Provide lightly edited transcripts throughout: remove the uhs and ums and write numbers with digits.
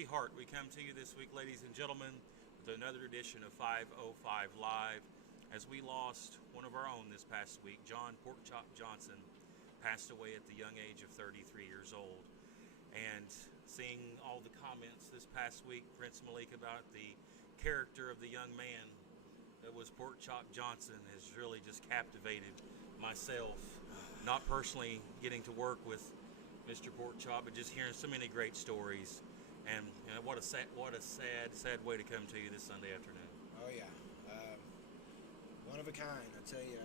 heavy heart, we come to you this week, ladies and gentlemen, with another edition of 505 Live. As we lost one of our own this past week, John Porkchop Johnson passed away at the young age of 33 years old. And seeing all the comments this past week, Prince Malik, about the character of the young man that was Porkchop Johnson has really just captivated myself. Not personally getting to work with Mr. Porkchop, but just hearing so many great stories. And what a sad way to come to you this Sunday afternoon. Oh yeah, one of a kind. I tell you,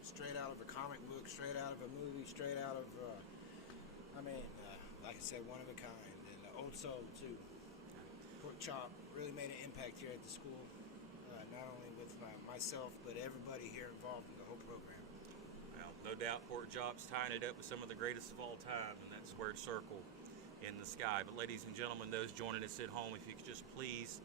straight out of a comic book, straight out of a movie, straight out of, like I said, one of a kind, and old soul too. Porkchop really made an impact here at the school, not only with myself, but everybody here involved in the whole program. Well, no doubt Porkchop's tying it up with some of the greatest of all time, and that squared circle in the sky. But ladies and gentlemen, those joining us at home, if you could just please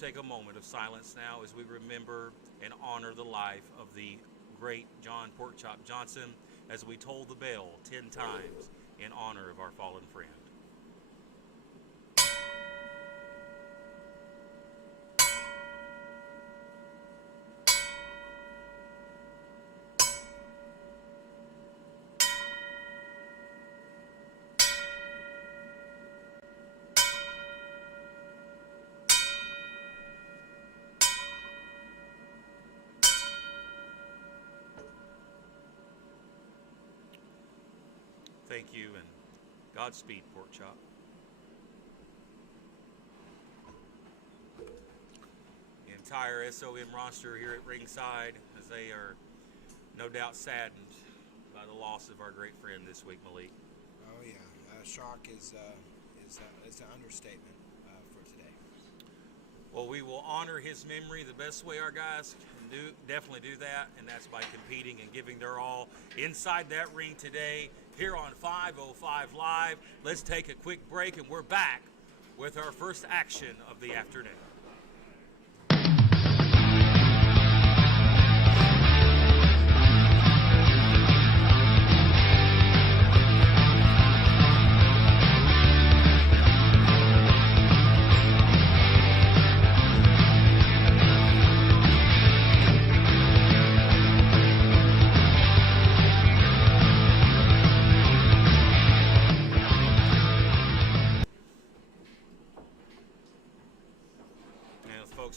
take a moment of silence now as we remember and honor the life of the great John Porkchop Johnson as we toll the bell 10 times in honor of our fallen friend. Thank you, and Godspeed, Porkchop. The entire SOM roster here at ringside, as they are no doubt saddened by the loss of our great friend this week, Malik. Oh yeah, shock is an understatement for today. Well, we will honor his memory the best way our guys can definitely do that, and that's by competing and giving their all inside that ring today here on 505 Live. Let's take a quick break, and we're back with our first action of the afternoon.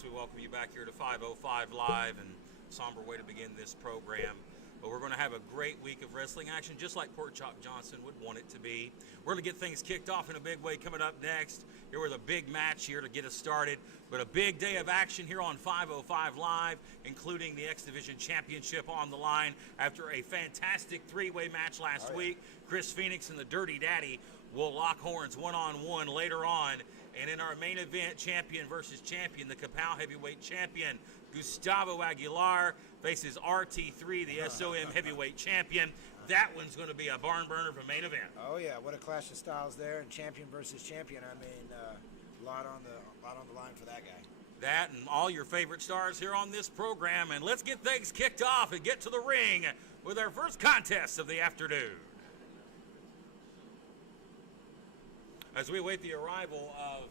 We welcome you back here to 505 Live, and somber way to begin this program. But we're going to have a great week of wrestling action, just like Porkchop Johnson would want it to be. We're going to get things kicked off in a big way coming up next. Here with a big match here to get us started. But a big day of action here on 505 Live, including the X Division Championship on the line after a fantastic three-way match last week. Chris Phoenix and the Dirty Daddy will lock horns one-on-one later on. And in our main event, champion versus champion, the Kapow Heavyweight Champion, Gustavo Aguilar, faces RT3, the SOM Heavyweight Champion. That one's going to be a barn burner of a main event. Oh yeah, what a clash of styles there, and champion versus champion. I mean, a lot on the line for that guy. That and all your favorite stars here on this program. And let's get things kicked off and get to the ring with our first contest of the afternoon. As we await the arrival of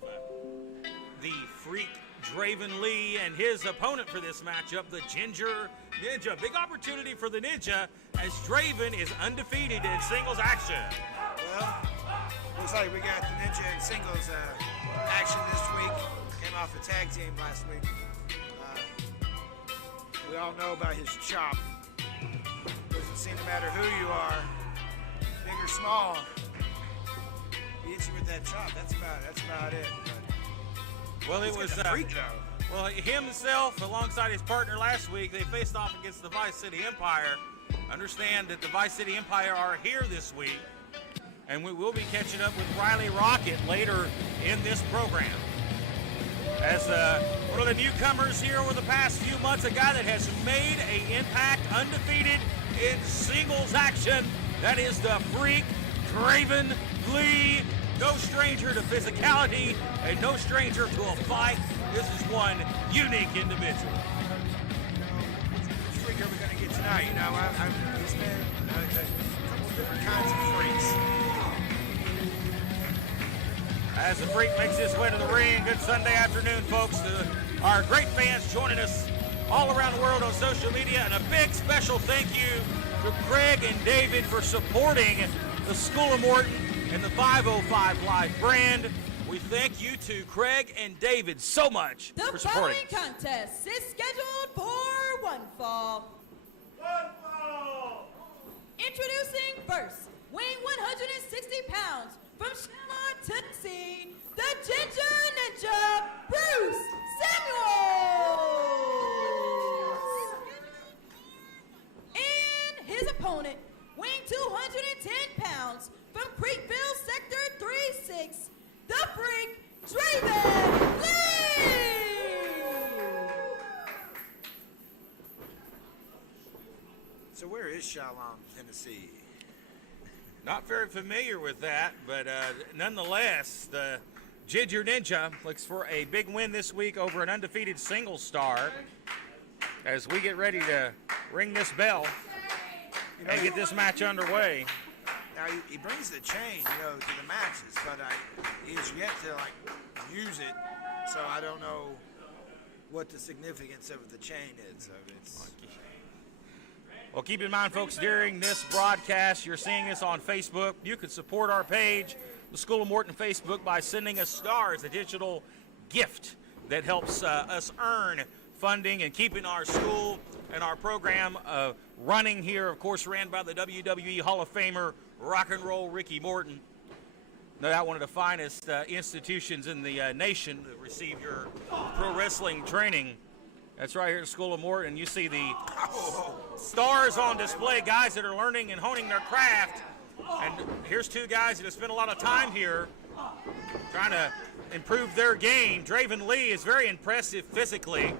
the Freak Draven Lee and his opponent for this matchup, the Ginger Ninja. Big opportunity for the Ninja as Draven is undefeated in singles action. Well, looks like we got the Ninja in singles action this week. Came off the tag team last week. We all know about his chop. Doesn't seem to matter who you are, big or small. He hits you with that chop. That's about it. But well, it was a freak though. Well, himself alongside his partner last week, they faced off against the Vice City Empire. Understand that the Vice City Empire are here this week, and we will be catching up with Riley Rocket later in this program. As one of the newcomers here over the past few months, a guy that has made an impact undefeated in singles action. That is the Freak Draven Lee. No stranger to physicality and no stranger to a fight. This is one unique individual. Which freak are we going to get tonight? You know, he's been a couple different kinds of freaks. As the Freak makes his way to the ring. Good Sunday afternoon, folks. To our great fans joining us all around the world on social media. And a big special thank you to Craig and David for supporting the School of Morton and the 505 Live brand. We thank you to Craig and David so much for supporting. The following contest is scheduled for one fall. Introducing first, weighing 160 pounds from Charlotte, Tennessee, the Ginger Ninja, Bruce Samuels. And his opponent, weighing 210 pounds from Creekville, Sector 36, the Freak, Draven Lee. So where is Shalom, Tennessee? Not very familiar with that, but nonetheless, the Ginger Ninja looks for a big win this week over an undefeated single star as we get ready to ring this bell and get this match underway. Now he brings the chain, to the matches, but he's yet to use it, so I don't know what the significance of the chain is. So it's. Well, keep in mind, folks, during this broadcast, you're seeing us on Facebook. You can support our page, the School of Morton Facebook, by sending us stars, a digital gift that helps us earn funding and keeping our school and our program running here, of course, ran by the WWE Hall of Famer, Rock and Roll Ricky Morton. No doubt one of the finest institutions in the nation to receive your pro wrestling training. That's right here at School of Morton. You see the stars on display, guys that are learning and honing their craft. And here's two guys that have spent a lot of time here trying to improve their game. Draven Lee is very impressive physically.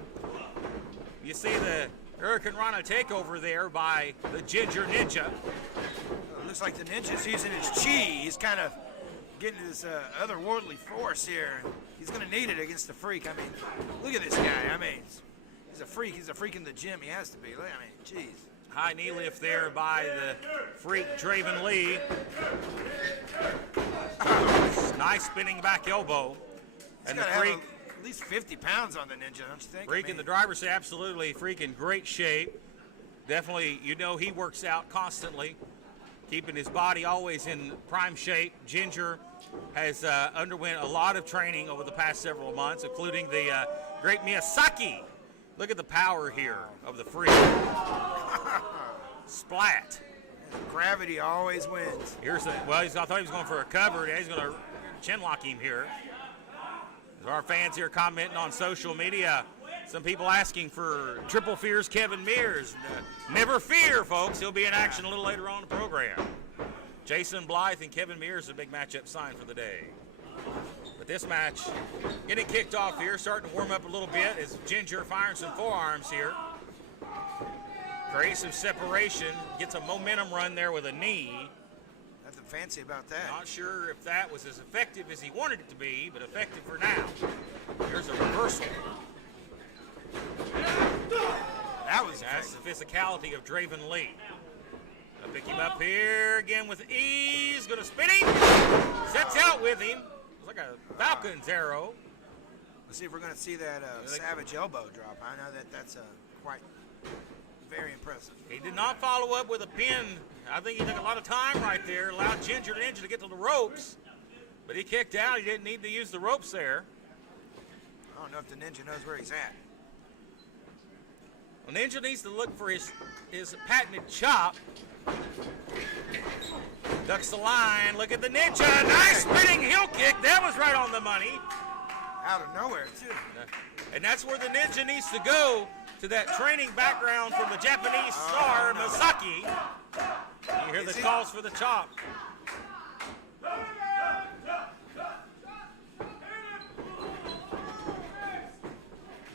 You see the Hurricane Rana takeover there by the Ginger Ninja. It looks like the Ninja's using his chi. He's kind of getting his otherworldly force here. He's going to need it against the Freak. I mean, look at this guy. I mean, he's a freak. He's a freak in the gym. He has to be. Look, I mean, jeez. High knee lift there by the Freak, Draven Lee. Nice spinning back elbow. And the Freak, at least 50 pounds on the Ninja, don't you think? Freak in the driver's seat, absolutely. Freak in great shape. Definitely, he works out constantly, keeping his body always in prime shape. Ginger has underwent a lot of training over the past several months, including the great Miyazaki. Look at the power here of the Freak. Splat. Gravity always wins. I thought he was going for a cover. He's going to chin lock him here. Our fans here commenting on social media. Some people asking for Triple Fear's Kevin Mears. Never fear, folks. He'll be in action a little later on in the program. Jason Blythe and Kevin Mears, a big matchup sign for the day. But this match getting kicked off here, starting to warm up a little bit as Ginger firing some forearms here. Creates some separation, gets a momentum run there with a knee. Nothing fancy about that. Not sure if that was as effective as he wanted it to be, but effective for now. Here's a reversal. That's the physicality of Draven Lee. I'll pick him up here again with ease. Going to spin him. Sets out with him. It's like a Falcon's arrow. Let's see if we're going to see that savage elbow drop. I know that's quite very impressive. He did not follow up with a pin. I think he took a lot of time right there. Allowed Ginger Ninja to get to the ropes. But he kicked out. He didn't need to use the ropes there. I don't know if the Ninja knows where he's at. Well, Ninja needs to look for his patented chop. Ducks the line. Look at the Ninja. Nice spinning heel kick. That was right on the money. Out of nowhere, too. And that's where the Ninja needs to go, to that training background from the Japanese star, Masaki. You hear the calls for the chop.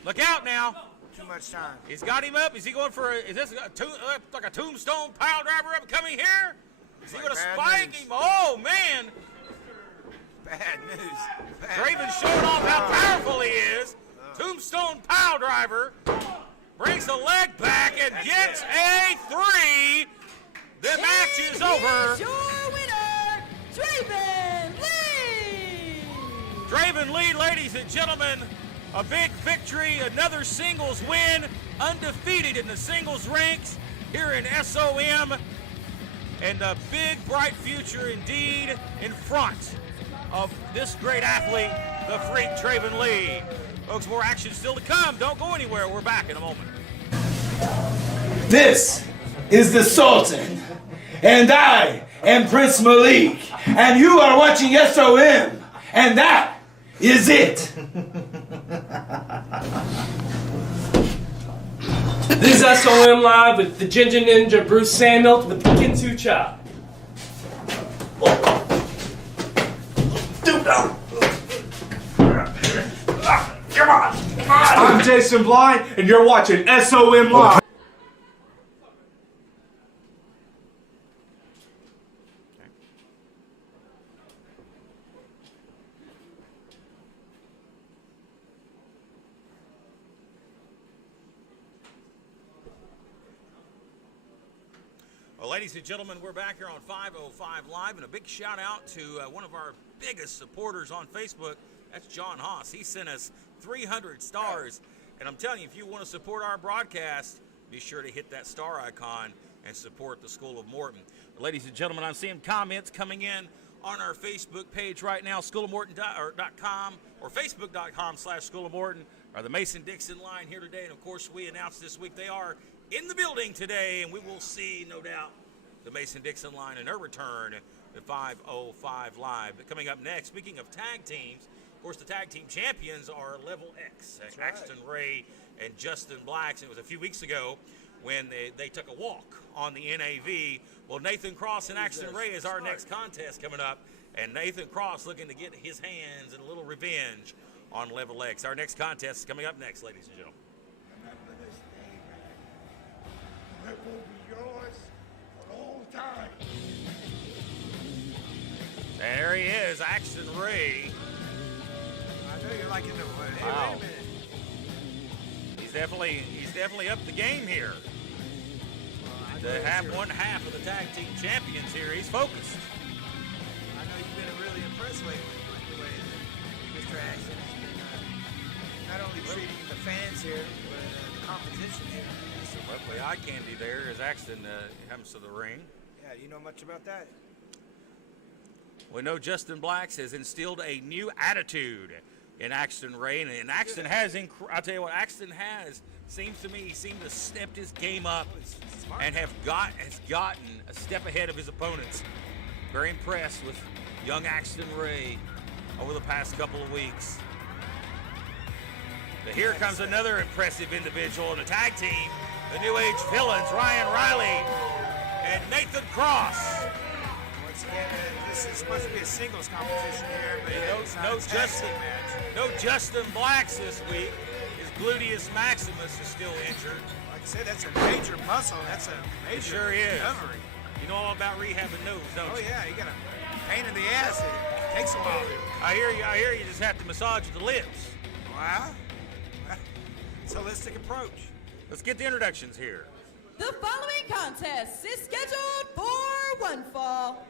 Look out now. Too much time. He's got him up. Is he going for is this like a tombstone pile driver upcoming here? Is he going to spike him? Oh, man. Bad news. Draven showing off how powerful he is. Tombstone pile driver. Brings the leg back and gets a 3. The match is over. Your winner, Draven Lee. Draven Lee, ladies and gentlemen, a big victory, another singles win, undefeated in the singles ranks here in SOM, and a big, bright future indeed in front of this great athlete, the Freak Draven Lee. Folks, more action still to come. Don't go anywhere. We're back in a moment. This is the Sultan, and I am Prince Malik, and you are watching SOM, and that is it. This is SOM Live with the Ginger Ninja Bruce Samuels with the Kinsu Chop. Come on. I'm Jason Blind, and you're watching SOM Live. Well, ladies and gentlemen, we're back here on 505 Live, and a big shout out to one of our biggest supporters on Facebook. That's John Haas. He sent us 300 stars, and I'm telling you, if you want to support our broadcast, be sure to hit that star icon and support the School of Morton. But ladies and gentlemen, I'm seeing comments coming in on our Facebook page right now, schoolofmorton.com or facebook.com/School of Morton, or the Mason-Dixon line here today. And of course, we announced this week they are in the building today, and we will see, no doubt, the Mason-Dixon line in her return at 505 Live. But coming up next, speaking of tag teams, of course, the tag team champions are Level X, Axton Ray and Justin Blacks. It was a few weeks ago when they took a walk on the NAV. Well, Nathan Cross and Axton Ray is our next contest coming up, and Nathan Cross looking to get his hands and a little revenge on Level X. Our next contest is coming up next, ladies and gentlemen. It will be yours for all time. There he is, Axton Ray. I know you're liking the wood. Hey, Wow. wait a minute. He's definitely up the game here. To have one half of the tag team champions here, he's focused. I know you've been really impressed lately with the way that Mr. Axton has been not only treating the fans here, but the competition here. Some lovely eye candy there as Axton comes to the ring. Yeah, you know much about that? We know Justin Blacks has instilled a new attitude in Axton Ray, and Axton has, I'll tell you what, Axton seems to me, he seemed to step his game up and has gotten a step ahead of his opponents. Very impressed with young Axton Ray over the past couple of weeks. But here comes another impressive individual in the tag team, the New Age Villains, Ryan Riley and Nathan Cross. Once again, this is supposed to be a singles competition here, but it's not No a tag team match. No Justin Blacks this week. His gluteus maximus is still injured. Like I said, that's a major muscle. That's a major Sure is. recovery. You know all about rehabbing those, don't Oh you? yeah, you got a pain in the ass. It takes a while. I hear you just have to massage the lips. Wow. It's a holistic approach. Let's get the introductions here. The following contest is scheduled for one fall.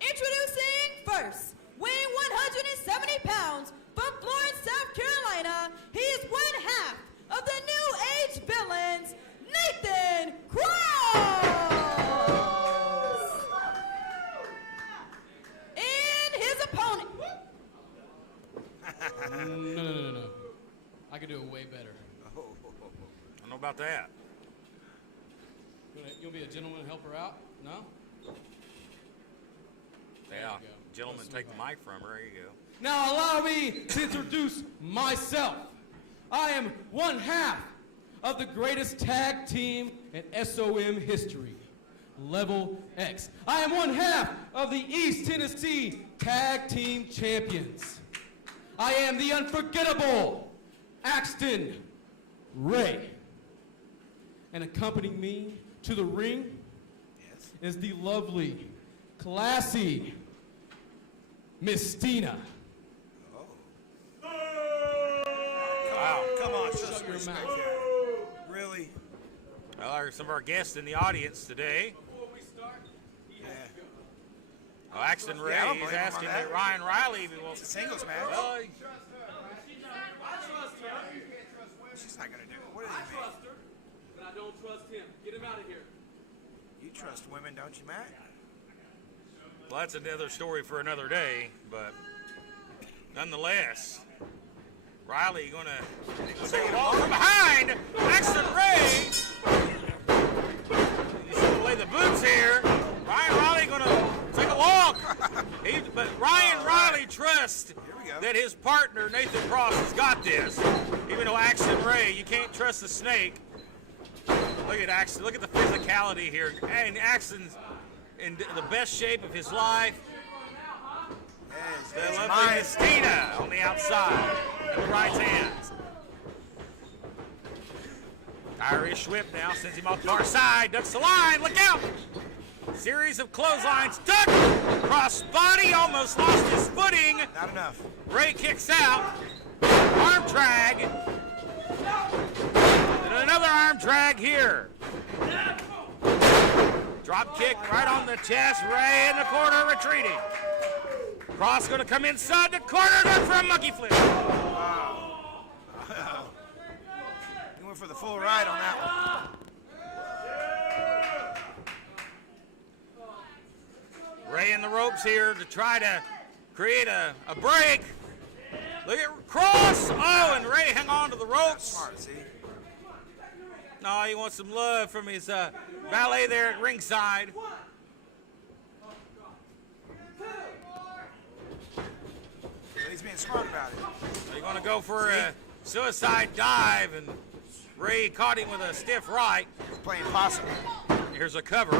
Introducing first, weighing 170 pounds from Florence, South Carolina, he is one half of the New Age Villains, Nathan Cross. And his opponent. No. I could do it way better. I don't know about that. You'll be a gentleman and help her out? No? Yeah, go. gentlemen, Let's take move the on. mic from her. There you go. Now allow me to introduce myself. I am one half of the greatest tag team in SOM history, Level X. I am one half of the East Tennessee Tag Team Champions. I am the unforgettable Axton Ray. And accompanying me to the ring is the lovely, classy Miss Stina. Wow. Come on, show Shut some your respect mouth. here. Really? Well, some of our guests in the audience today. Oh, Axton Ray, Yeah, I don't he's blame him on asking that. that Ryan Riley if he wants It's a singles match. Well, She's not gonna do it. What does he mean? Trust her, but I don't trust him. Get him out of here. You trust women, don't you, Matt? well, that's another story for another day, but nonetheless, Riley going to take it all from behind. Axton Ray. He's going to lay the boots here. Ryan Riley going to take a walk. But Ryan Riley trusts we go. that his partner, Nathan Cross, has got this. Even though Axton Ray, you can't trust the snake. Look at Axton. Look at the physicality here. And Axton's in the best shape of his life. The lovely Christina on the outside. And the right hands. Irish whip now sends him off the far side. Ducks the line. Look out! Series of clotheslines. Duck! Cross body. Almost lost his footing. Not enough. Ray kicks out. Arm drag. And another arm drag here. Drop kick right on the chest. Ray in the corner retreating. Cross going to come inside the corner. Good for a monkey flip. He went for the full ride on that one. Ray in the ropes here to try to create a break. Look at Cross. Oh, and Ray hang on to the ropes. Smart, see? No, he wants some love from his valet there at ringside. He's being smart about it. They're going to go for a suicide dive, and Ray caught him with a stiff right. He's playing possum. Here's a cover.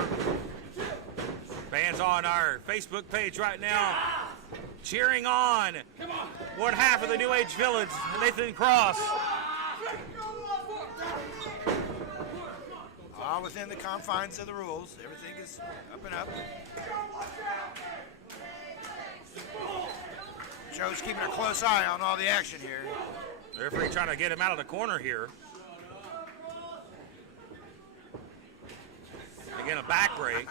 Fans on our Facebook page right now cheering on one half of the New Age Villains, Nathan Cross. All within the confines of the rules. Everything is up and up. Joe's keeping a close eye on all the action here. The referee trying to get him out of the corner here. Again, a back break.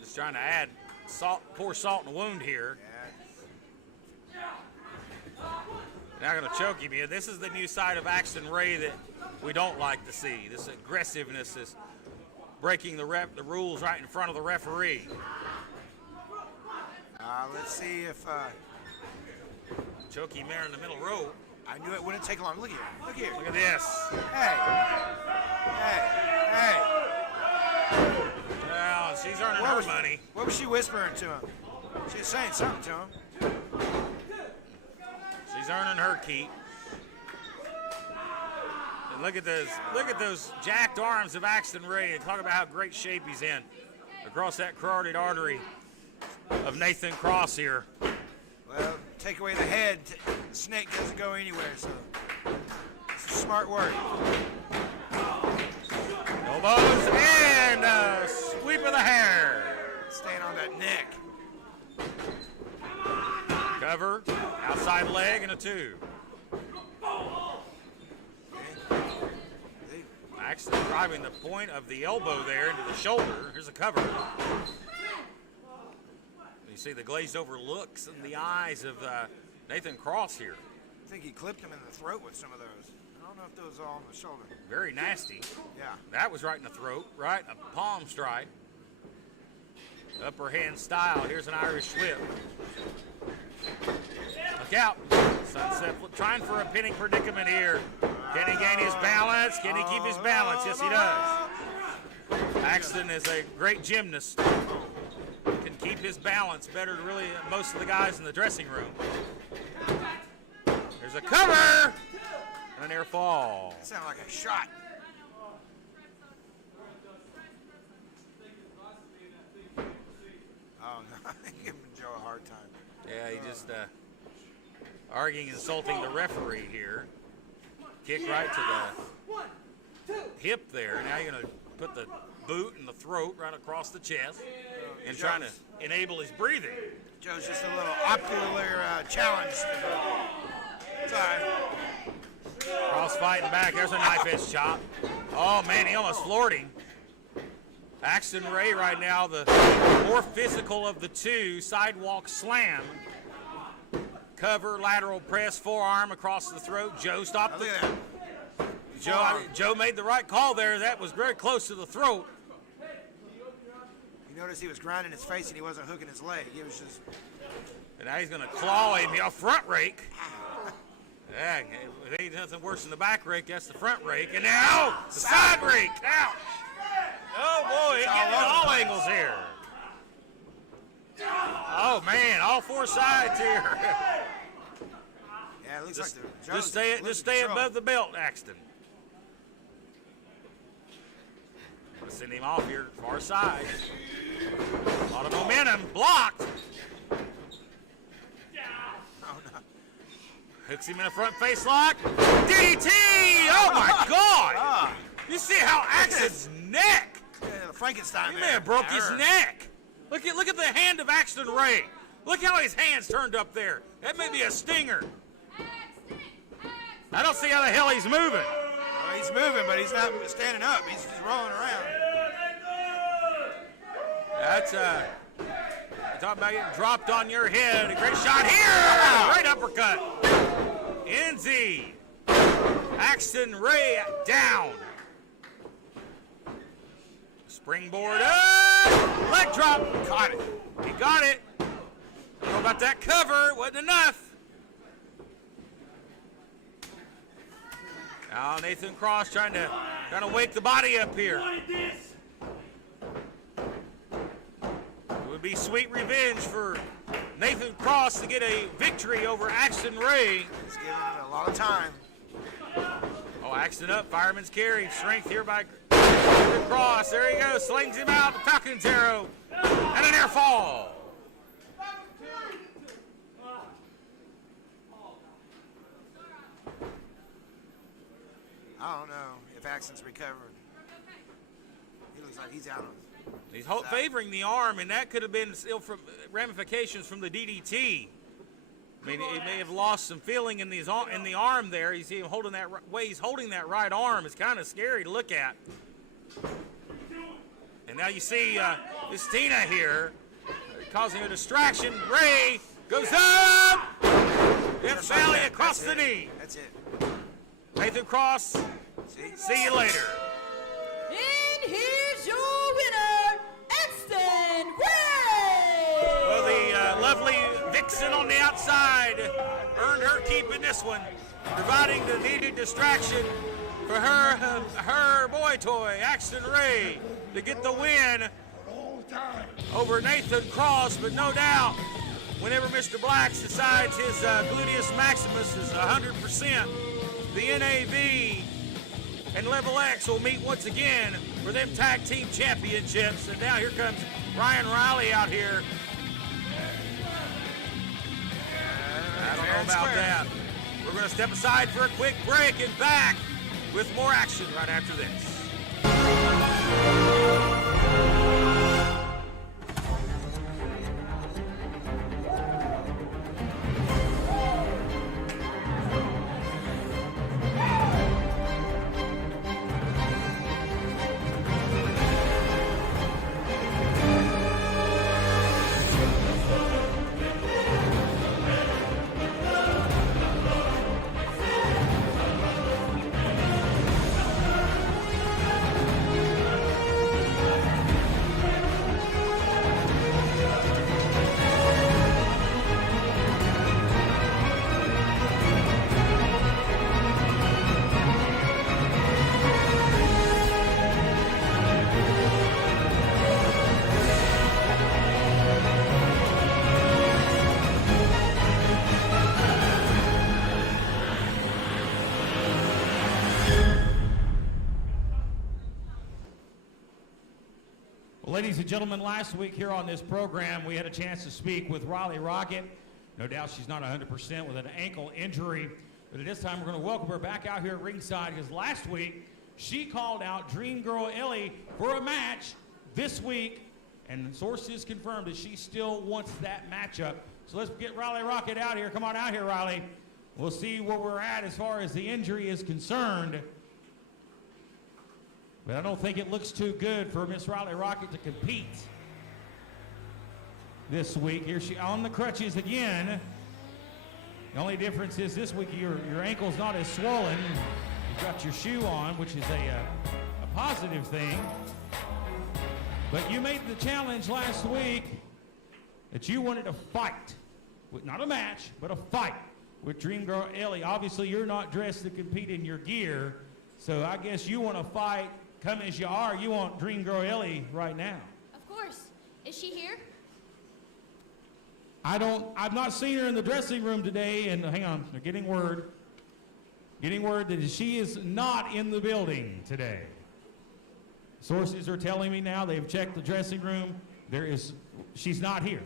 Just trying to add salt, pour salt in the wound here. Now going to choke him here. This is the new side of Axton Ray that we don't like to see. This aggressiveness is breaking the rules right in front of the referee. Let's see if Choke him there in the middle row. I knew it wouldn't take long. Look here. Look here. Look at this. Hey. Hey. Well, she's earning her money. What was she whispering to him? She was saying something to him. She's earning her keep. And look at those jacked arms of Axton Ray. And talk about how great shape he's in across that carotid artery of Nathan Cross here. Well, take away the head, the snake doesn't go anywhere, so it's smart work. Elbows and a sweep of the hair. Staying on that neck. Cover, outside leg, and a 2. Axton driving the point of the elbow there into the shoulder. Here's a cover. You see the glazed over looks in the eyes of Nathan Cross here. I think he clipped him in the throat with some of those. I don't know if those are all on the shoulder. Very nasty. Yeah. That was right in the throat, right? A palm strike. Upper hand style. Here's an Irish whip. Look out. Sunset trying for a pinning predicament here. Can he gain his balance? Can he keep his balance? Yes, he does. Axton is a great gymnast. Can keep his balance better than really most of the guys in the dressing room. There's a cover. And an air fall. That sounded like a shot. Oh, no. Giving Joe a hard time. Yeah, he just arguing, insulting the referee here. Kick right to the hip there. Now you're going to put the boot in the throat right across the chest and trying to enable his breathing. Joe's just a little ocular challenge. It's all right. Cross fighting back. There's a knife edge chop. Oh, man, he almost floored him. Axton Ray right now, the more physical of the two. Sidewalk slam. Cover, lateral press, forearm across the throat. Joe stopped the... Look at that. Joe made the right call there. That was very close to the throat. You notice he was grinding his face and he wasn't hooking his leg. He was just... And now he's going to claw him. A front rake. Dang, if ain't nothing worse than the back rake, that's the front rake. And now, the side rake. Ouch. Oh, boy, it's getting all angles here. Oh, man, all four sides here. Yeah, it looks like the... Just stay above the belt, Axton. I'm going to send him off here, far side. A lot of momentum, blocked. Hooks him in a front face lock. DDT! Oh my God! You see how Axton's neck? Yeah, the Frankenstein. He may have broke his neck. Look at the hand of Axton Ray. Look how his hand's turned up there. That may be a stinger. I don't see how the hell he's moving. Well, he's moving, but he's not standing up. He's just rolling around. That's talk about getting dropped on your head. A great shot here. Great uppercut. NZ. Axton Ray down. Springboard up. Leg drop. Caught it. He got it. I don't know about that cover. Wasn't enough. Now Nathan Cross trying to wake the body up here. It would be sweet revenge for Nathan Cross to get a victory over Axton Ray. He's giving him a lot of time. Oh, Axton up, fireman's carry. Strength here by Nathan Cross. There he goes, slings him out. Falcon's arrow. And an air fall. I don't know if Axton's recovered. He looks like he's out of it. He's favoring the arm, and that could have been still from ramifications from the DDT. I mean, he may have lost some feeling in the arm there. You see him holding that way he's holding that right arm. It's kind of scary to look at. And now you see this Tina here causing a distraction. Ray goes up. Death Valley across the knee. That's it. Nathan Cross. See you later. And here's your winner, Axton Ray! Well, the lovely Vixen on the outside earned her keep in this one, providing the needed distraction for her boy toy, Axton Ray, to get the win over Nathan Cross. But no doubt, whenever Mr. Blacks decides his gluteus maximus is 100%, the NAV and Level X will meet once again for them tag team championships. And now here comes Ryan Riley out here. I don't know about that. We're going to step aside for a quick break and back with more action right after this. Ladies and gentlemen, last week here on this program, we had a chance to speak with Riley Rocket. No doubt she's not 100% with an ankle injury, but at this time we're going to welcome her back out here at ringside because last week she called out Dream Girl Ellie for a match this week, and sources confirmed that she still wants that matchup. So let's get Riley Rocket out here. Come on out here, Riley. We'll see where we're at as far as the injury is concerned. But I don't think it looks too good for Miss Riley Rocket to compete this week. Here she on the crutches again. The only difference is this week your ankle's not as swollen. You've got your shoe on, which is a positive thing. But you made the challenge last week that you wanted to fight. Not a match, but a fight with Dream Girl Ellie. Obviously, you're not dressed to compete in your gear, so I guess you want to fight, come as you are. You want Dream Girl Ellie right now. Of course. Is she here? I've not seen her in the dressing room today, and hang on, they're getting word that she is not in the building today. Sources are telling me now they've checked the dressing room. She's not here.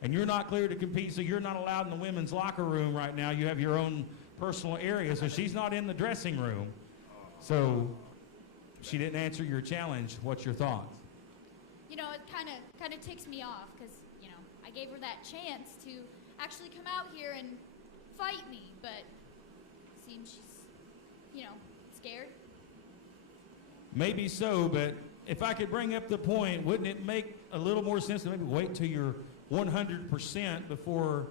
And you're not cleared to compete, so you're not allowed in the women's locker room right now. You have your own personal area, so she's not in the dressing room. So she didn't answer your challenge. What's your thoughts? You know, it kind of ticks me off because, you know, I gave her that chance to actually come out here and fight me, but it seems she's, you know, scared. Maybe so, but if I could bring up the point, wouldn't it make a little more sense to maybe wait till you're 100% before?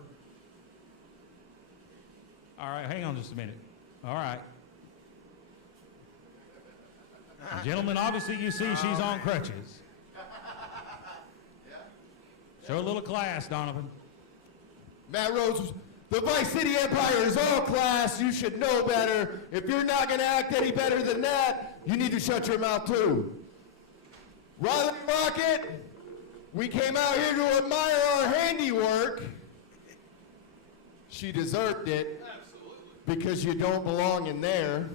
All right, hang on just a minute. All right. Gentlemen, obviously you see she's on crutches. Show a little class, Donovan. Matt Rhodes, the Vice City Empire is all class. You should know better. If you're not going to act any better than that, you need to shut your mouth too. Riley Rocket, we came out here to admire our handiwork. She deserved it. Because you don't belong in there.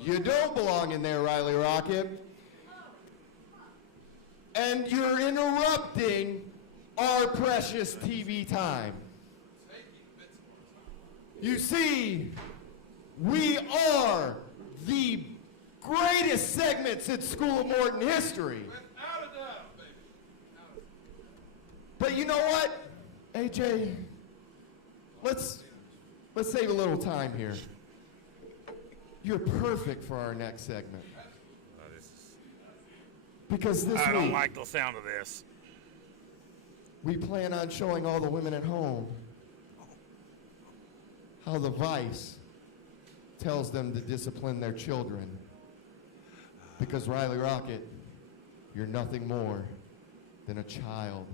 You don't belong in there, Riley Rocket. And you're interrupting our precious TV time. You see, we are the greatest segments in School of Morton history. Without a doubt, baby. But you know what, AJ? Let's save a little time here. You're perfect for our next segment. Because this I don't week, like the sound of this. we plan on showing all the women at home how the Vice tells them to discipline their children. Because Riley Rocket, you're nothing more than a child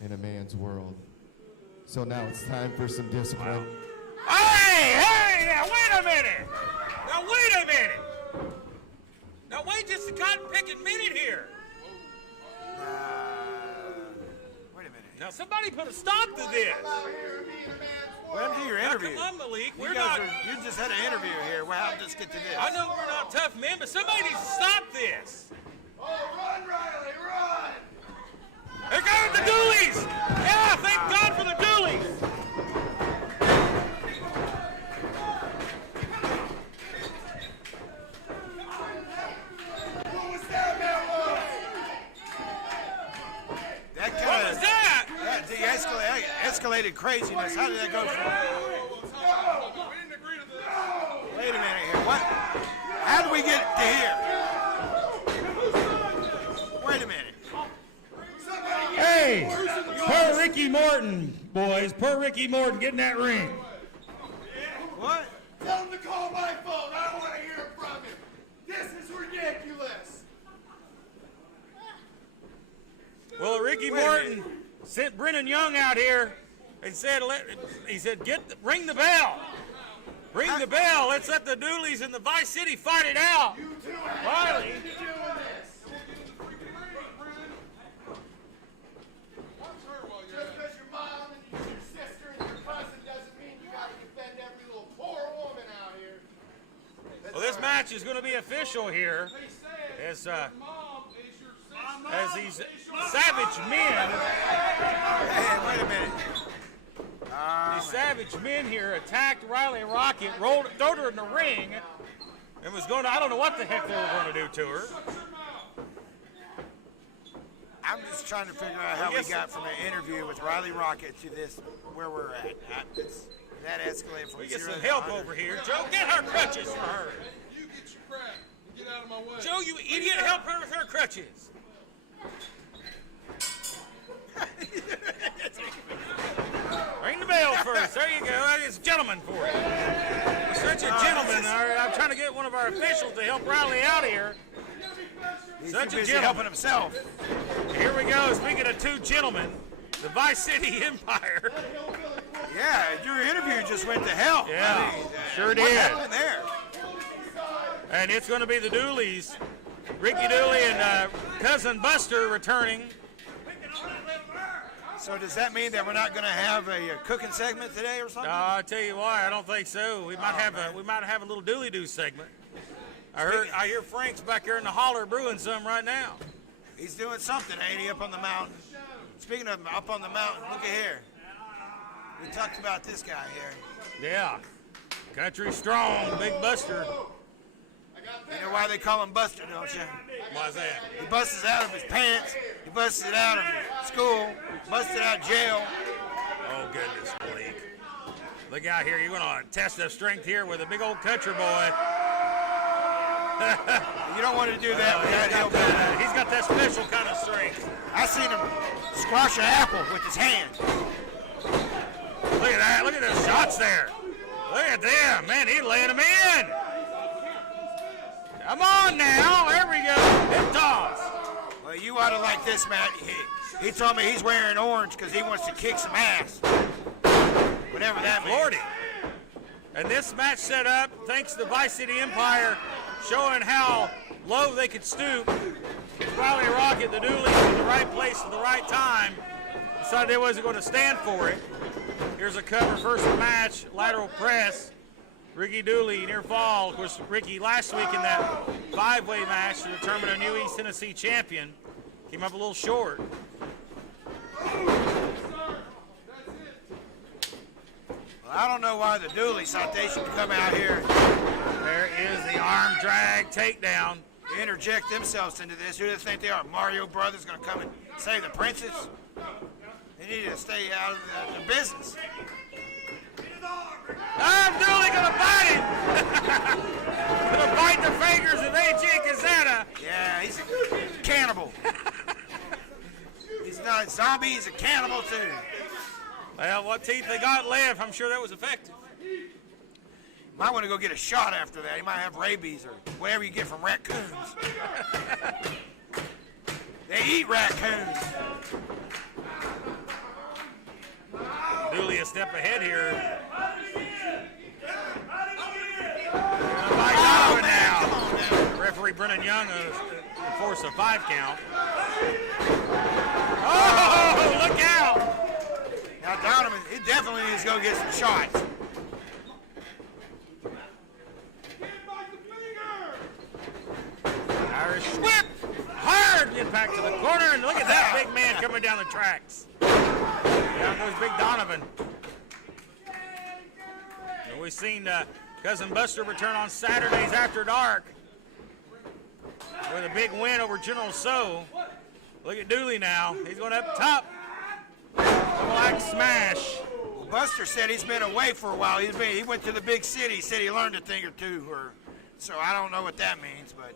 in a man's world. So now it's time for some discipline. Hey, now wait a minute. Now wait just a cotton-picking minute here. Wait a minute. Now somebody put a stop to this. Let him do your interview. Now come on, Malik. You just had an interview here. Well, how just get to this? I know we're not tough men, but somebody needs to stop this. Oh, run, Riley, run! There goes the doolies. Yeah, thank God for the doolies. What was that, Matt? That kind What of was that? escalated craziness. How did that go from? We didn't agree to this. Wait a minute here. What? How did we get to here? Wait a minute. Hey, poor Ricky Morton, boys. Poor Ricky Morton, get in that ring. What? Tell him to call my phone. I don't want to hear it from him. This is ridiculous. Well, Ricky Morton sent Brennan Young out here and said, ring the bell. Ring the bell. Let's let the Doolies and the Vice City fight it out. You two have Riley. nothing to do with this. Just because your mom and your sister and your cousin doesn't mean you got to defend every little poor woman out here. Well, this match is going to be official here as these savage men. Hey, wait a minute. These savage men here attacked Riley Rocket, threw her in the ring, and was going to, I don't know what the heck they were going to do to her. I'm just trying to figure out how we got from an interview with Riley Rocket to this, where we're at. That escalated from We get 0 some to help 100. over here. Joe, get her crutches for her. You get your crap and get out of Joe, you idiot, help her with her crutches. Ring the bell first. There you go. It's gentleman for you. Such a gentleman. I'm trying to get one of our officials to help Riley out here. He's Such too a busy gentleman. helping himself. Here we go. Speaking of two gentlemen, the Vice City Empire. Yeah, your interview just went to hell. Yeah, sure what did. happened there? And it's going to be the Dooleys. Ricky Dooley and Cousin Buster returning. So does that mean that we're not going to have a cooking segment today or something? I tell you why, I don't think so. We might have a little Dooley Doo segment. I hear Frank's back here in the holler brewing some right now. He's doing something, ain't he, up on the mountain? Speaking of up on the mountain, look at here. We talked about this guy here. Yeah, country strong, Big Buster. You know why they call him Buster, don't you? Why's that? He busts it out of his pants. He busts it out of school. Busted out of jail. Oh, goodness, Blake. Look out here. You're going to test their strength here with a big old country boy. You don't want to do that. He's got that special kind of strength. I seen him squash an apple with his hand. Look at that. Look at those shots there. Look at them. Man, he's laying them in. Come on now. There we go. Hip toss. Well, you ought to like this, Matt. He told me he's wearing orange because he wants to kick some ass. Whatever that means. Lordy. And this match set up thanks to the Vice City Empire showing how low they could stoop. Riley Rocket, the Dooleys, in the right place at the right time. Decided they wasn't going to stand for it. Here's a cover first of the match, lateral press. Ricky Dooley near fall. Of course, Ricky last week in that five-way match to determine a new East Tennessee champion came up a little short. Well, I don't know why the Dooleys thought they should come out here. There is the arm drag takedown. They interject themselves into this. Who do they think they are? Mario Brothers going to come and save the princess? They need to stay out of the business. I'm Dooley gonna bite him. Gonna bite the fingers of A.J. Kazana. Yeah, he's a cannibal. He's not a zombie, he's a cannibal too. Well, what teeth they got left, I'm sure that was effective. Might want to go get a shot after that. He might have rabies or whatever you get from raccoons. They eat raccoons. Dooley a step ahead here. Referee Brennan Young forced a 5 count. Oh, look out! Now Donovan, he definitely needs to go get some shots. Irish whip! Hard impact to the corner, and look at that big man coming down the tracks. Down goes Big Donovan. And we've seen Cousin Buster return on Saturdays after dark with a big win over General So. Look at Dooley now. He's going up top. Black smash. Well, Buster said he's been away for a while. He went to the big city. He said he learned a thing or two. So I don't know what that means, but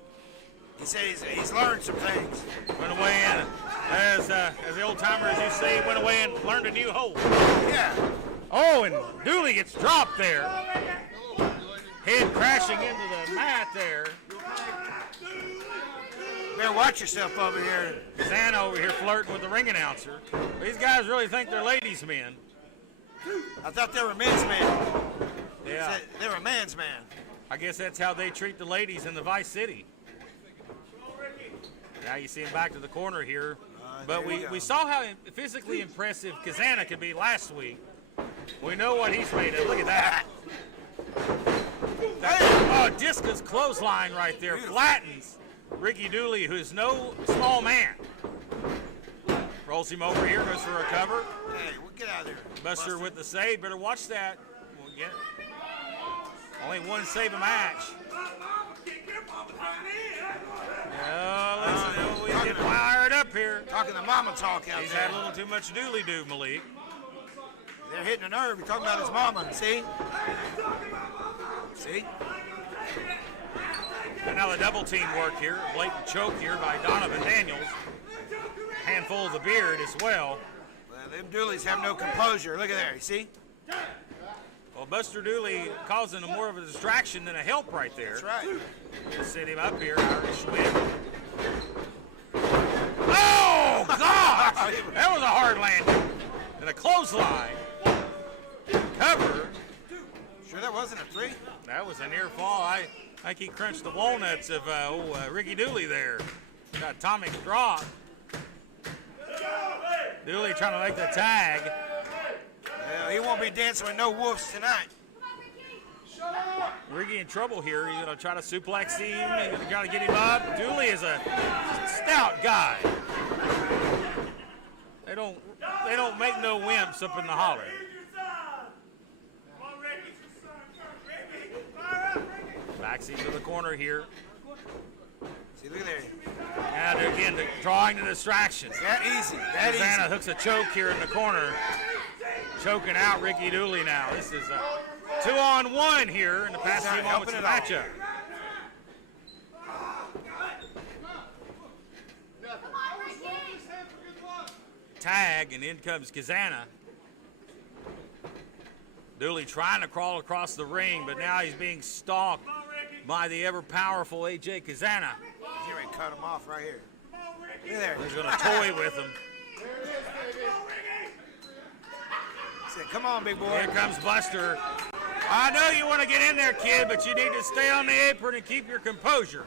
he said he's learned some things. Went away and, as the old timers used to say, went away and learned a new hole. Yeah. Oh, and Dooley gets dropped there. Head crashing into the mat there. Better watch yourself over here. Santa over here flirting with the ring announcer. These guys really think they're ladies' men. I thought they were men's men. Yeah. They were man's man. I guess that's how they treat the ladies in the Vice City. Now you see him back to the corner here. But we saw how physically impressive Kazana could be last week. We know what he's made of. Look at that. Oh, discus clothesline right there. Flattens Ricky Dooley, who's no small man. Rolls him over here, goes for a cover. Hey, we'll get out of there. Buster with the save. Better watch that. We'll get only one save a match. We get fired up here. Talking the mama talk out He's there. had a little too much Dooley do, Malik. They're hitting a nerve. He's talking about his mama. See? See? And now the double team work here. Blatant choke here by Donovan Daniels. Handful of the beard as well. Well, them Dooleys have no composure. Look at there, you see? Well, Buster Dooley causing him more of a distraction than a help right there. That's right. Just set him up here, Irish win. Oh, gosh! That was a hard landing. And a clothesline. Cover. Sure that wasn't a 3? That was a near fall. I think he crunched the walnuts of Ricky Dooley there. Got atomic drop. Dooley trying to make the tag. Well, he won't be dancing with no wolves tonight. Ricky in trouble here. He's going to try to suplex him. He's going to try to get him up. Dooley is a stout guy. They don't make no wimps up in the holler. Backs into the corner here. See, look at there. And again, drawing the distraction. That easy. That Susanna easy. hooks a choke here in the corner. Choking out Ricky Dooley now. This is a 2-on-1 here in the past few moments of the matchup. Tag, and in comes Kazana. Dooley trying to crawl across the ring, but now he's being stalked by the ever-powerful AJ Kazana. He's ready to cut him off right here. Look at there. He's going to toy with him. Said, come on, big boy. Here comes Buster. I know you want to get in there, kid, but you need to stay on the apron and keep your composure.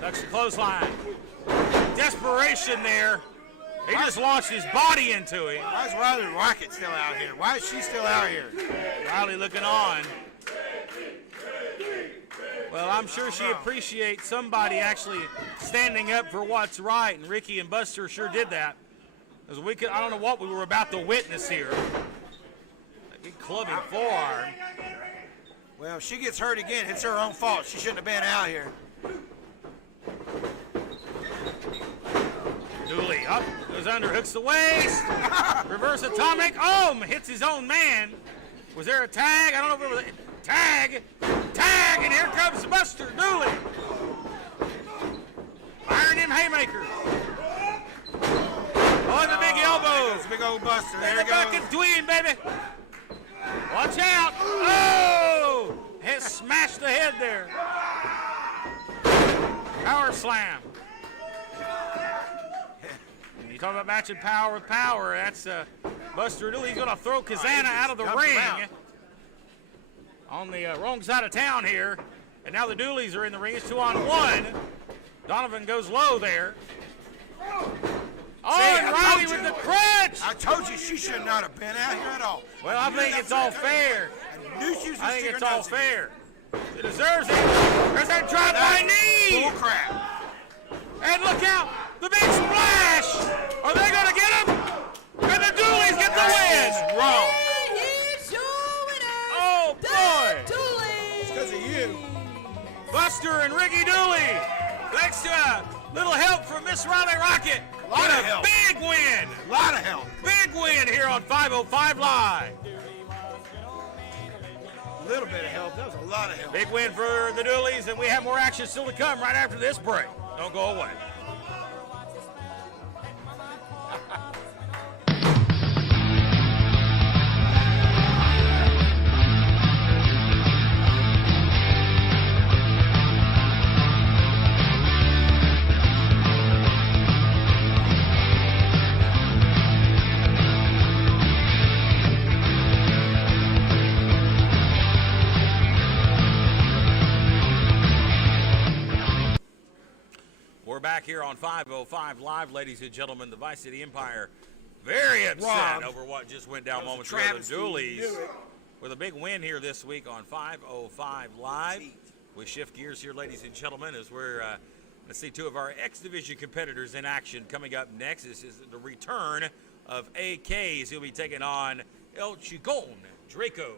Ducks the clothesline. Desperation there. He just launched his body into him. Why is Riley Rocket still out here? Why is she still out here? Riley looking on. Well, I'm sure she appreciates somebody actually standing up for what's right, and Ricky and Buster sure did that. Because I don't know what we were about to witness here. A big clubbing forearm. Well, if she gets hurt again, it's her own fault. She shouldn't have been out here. Dooley up, goes under, hooks the waist. Reverse atomic. Oh, hits his own man. Was there a tag? I don't know if it was a tag. Tag, and here comes Buster Dooley. Firing him haymakers. Oh, the big elbow. Big old Buster. There In he the back goes. of Dwayne, baby. Watch out. Oh, hit smashed the head there. Power slam. You talk about matching power with power. That's Buster Dooley. He's going to throw Kazana out of the ring on the wrong side of town here. And now the Dooleys are in the ring. It's 2-on-1. Donovan goes low there. Oh, and Riley with the crutch. I told you she should not have been out here at all. Well, I think it's all fair. I knew she was I think it's all nose in. fair. She deserves it. There's that drive-by knee. Bull crap. And look out, the big splash. Are they going to get him? And the Dooleys get the win. Wrong. He's your winner. Oh, boy. Dooley. Because of you. Buster and Ricky Dooley. Thanks to a little help from Miss Riley Rocket. Lot of help. Big win. A lot of help. Big win here on 505 Live. A little bit of help. That was a lot of help. Big win for the Dooleys, and we have more action still to come right after this break. Don't go away. We're back here on 505 Live, ladies and gentlemen. The Vice City Empire very upset Robbed. over what just went down That was a moments ago. The travesty. Dooleys You knew it. with a big win here this week on 505 Live. We shift gears here, ladies and gentlemen, as we're going to see two of our X Division competitors in action. Coming up next, this is the return of AKs. He'll be taking on El Chigon Draco.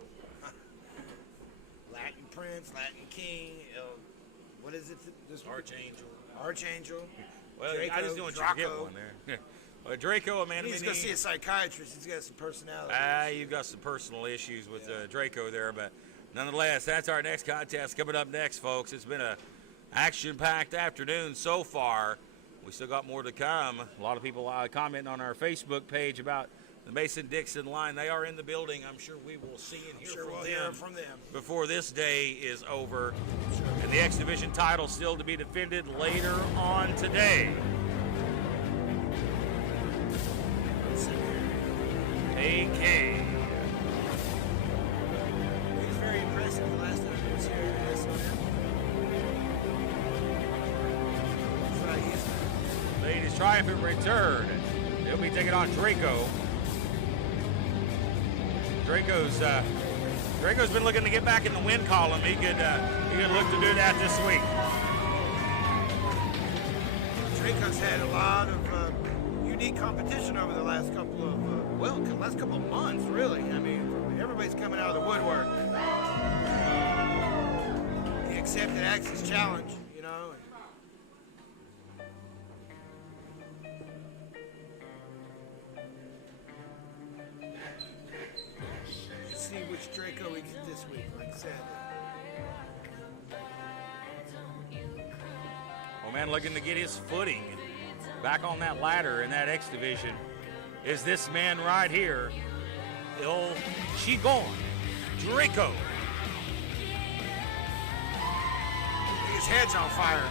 Latin Prince, Latin King, what is it? This one? Archangel. Archangel. Well, Draco, I just didn't want you to forget Draco. one there. Well, Draco, a man of He's many. going to see a psychiatrist. He's got some personality. You've got some personal issues with Draco there, but Nonetheless, that's our next contest coming up next, folks. It's been a action-packed afternoon so far. We still got more to come. A lot of people commenting on our Facebook page about the Mason-Dixon line. They are in the building. I'm sure we will see and hear from them before this day is over. And the X Division title still to be defended later on today. AK. He's very impressive the last time he was here at SOM. Made his triumphant return. He'll be taking on Draco. Draco's been looking to get back in the win column. He could look to do that this week. Draco's had a lot of unique competition over the last couple of months, really. I mean, everybody's coming out of the woodwork. He accepted Axe's challenge, you know. See which Draco we get this week, like I said. Oh man, looking to get his footing back on that ladder in that X Division is this man right here, Il Chigon, Draco. His head's on fire.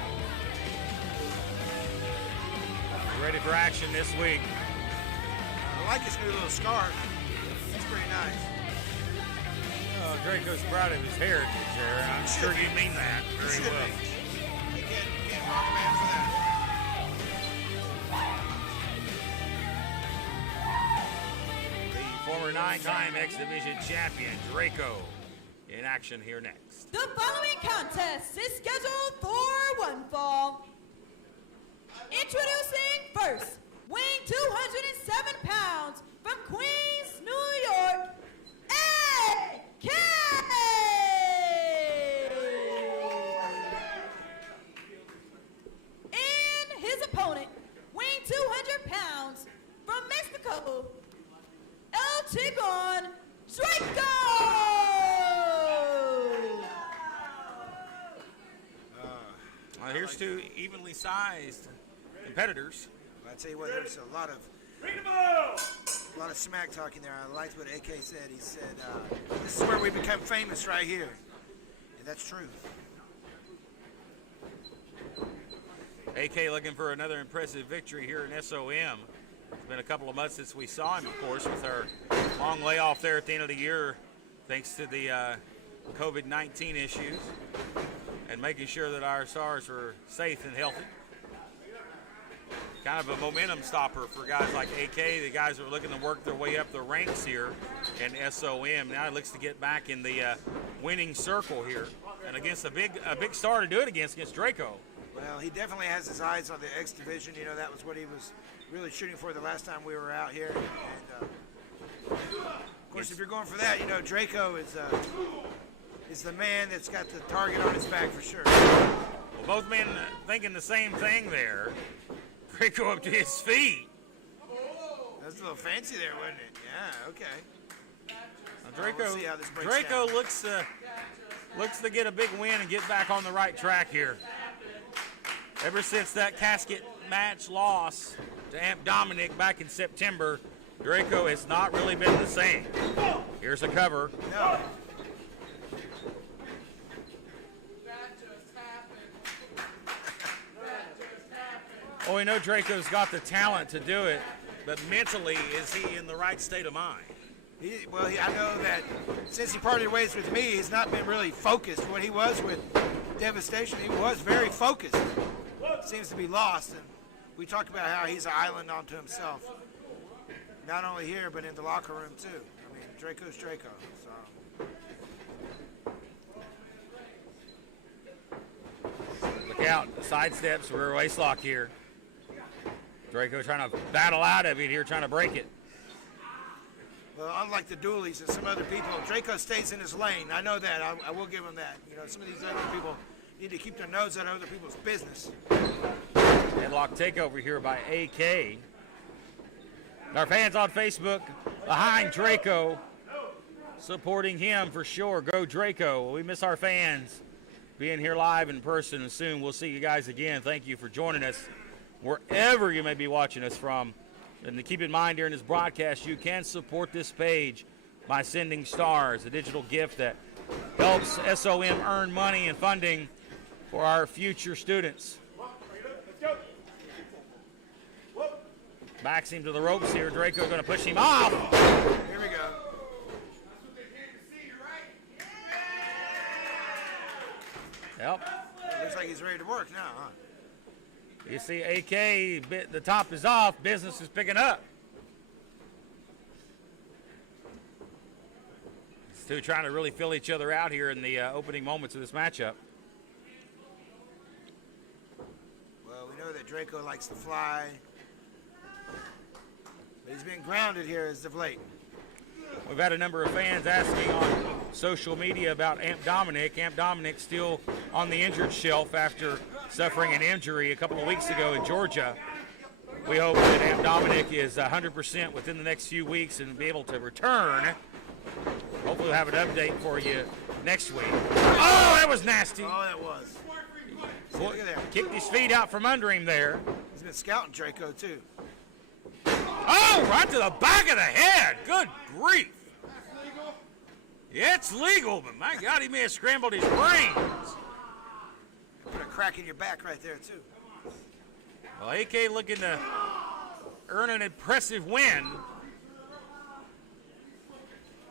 Ready for action this week. I like his new little scarf. It's pretty nice. Oh, Draco's proud of his heritage there, and I'm sure you mean that very well. Again, wrong man for that. The former 9-time X Division champion, Draco, in action here next. The following contest is scheduled for one fall. Introducing first, weighing 207 pounds from Queens, New York, AK! And his opponent, weighing 200 pounds from Mexico, El Chigon Draco! Here's two evenly sized competitors. I tell you what, there's a lot of smack talking there. I liked what AK said. He said, "This is where we become famous, right here," and that's true. AK looking for another impressive victory here in SOM. It's been a couple of months since we saw him, of course, with our long layoff there at the end of the year, thanks to the COVID-19 issues, and making sure that our stars were safe and healthy. Kind of a momentum stopper for guys like AK. The guys are looking to work their way up the ranks here in SOM. Now he looks to get back in the winning circle here, and against a big star to do it against Draco. Well, he definitely has his eyes on the X Division. You know, that was what he was really shooting for the last time we were out here. And of course, if you're going for that, you know, Draco is the man that's got the target on his back for sure. Well, both men thinking the same thing there. Draco up to his feet. That's a little fancy there, wasn't it? Yeah, okay. Now Draco looks to get a big win and get back on the right track here. Ever since that casket match loss to Amp Dominic back in September, Draco has not really been the same. Here's a cover. No. Oh, we know Draco's got the talent to do it, but mentally, is he in the right state of mind? I know that since he parted ways with me, he's not been really focused. What he was with Devastation, he was very focused. Seems to be lost, and we talked about how he's an island unto himself. Not only here, but in the locker room, too. I mean, Draco's Draco. So. Look out, side steps, rear waist lock here. Draco trying to battle out of it here, trying to break it. Well, unlike the dualies and some other people, Draco stays in his lane. I know that. I will give him that. You know, some of these other people need to keep their nose out of other people's business. Headlock takeover here by AK. Our fans on Facebook behind Draco, supporting him for sure. Go Draco. We miss our fans being here live in person, and soon we'll see you guys again. Thank you for joining us wherever you may be watching us from. And to keep in mind during this broadcast, you can support this page by sending stars, a digital gift that helps SOM earn money and funding for our future students. Backs him to the ropes here. Draco going to push him off. Here we go. Yep. Looks like he's ready to work now, huh? You see AK, the top is off. Business is picking up. These two trying to really fill each other out here in the opening moments of this matchup. Well, we know that Draco likes to fly, but he's been grounded here as of late. We've had a number of fans asking on social media about Amp Dominic. Amp Dominic still on the injured shelf after suffering an injury a couple of weeks ago in Georgia. We hope that Amp Dominic is 100% within the next few weeks and be able to return. Hopefully we'll have an update for you next week. Oh, that was nasty. Oh, that was. Look at that. Kicked his feet out from under him there. He's been scouting Draco, too. Oh, right to the back of the head. Good grief. Yeah, it's legal, but my God, he may have scrambled his brains. Put a crack in your back right there, too. Well, AK looking to earn an impressive win.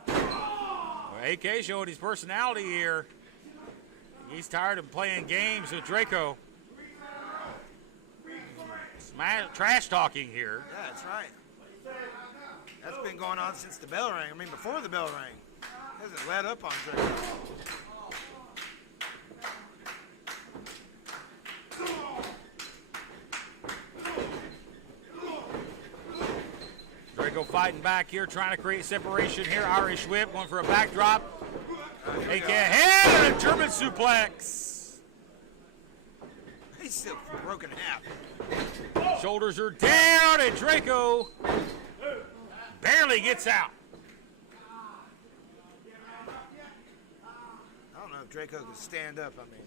Well, AK showed his personality here. He's tired of playing games with Draco. Trash talking here. Yeah, that's right. That's been going on since the bell rang. I mean, before the bell rang. Hasn't let up on Draco. Draco fighting back here, trying to create separation here. Irish whip, going for a backdrop. AK ahead and a German suplex. He's still broken in half. Shoulders are down, and Draco barely gets out. I don't know if Draco can stand up. I mean,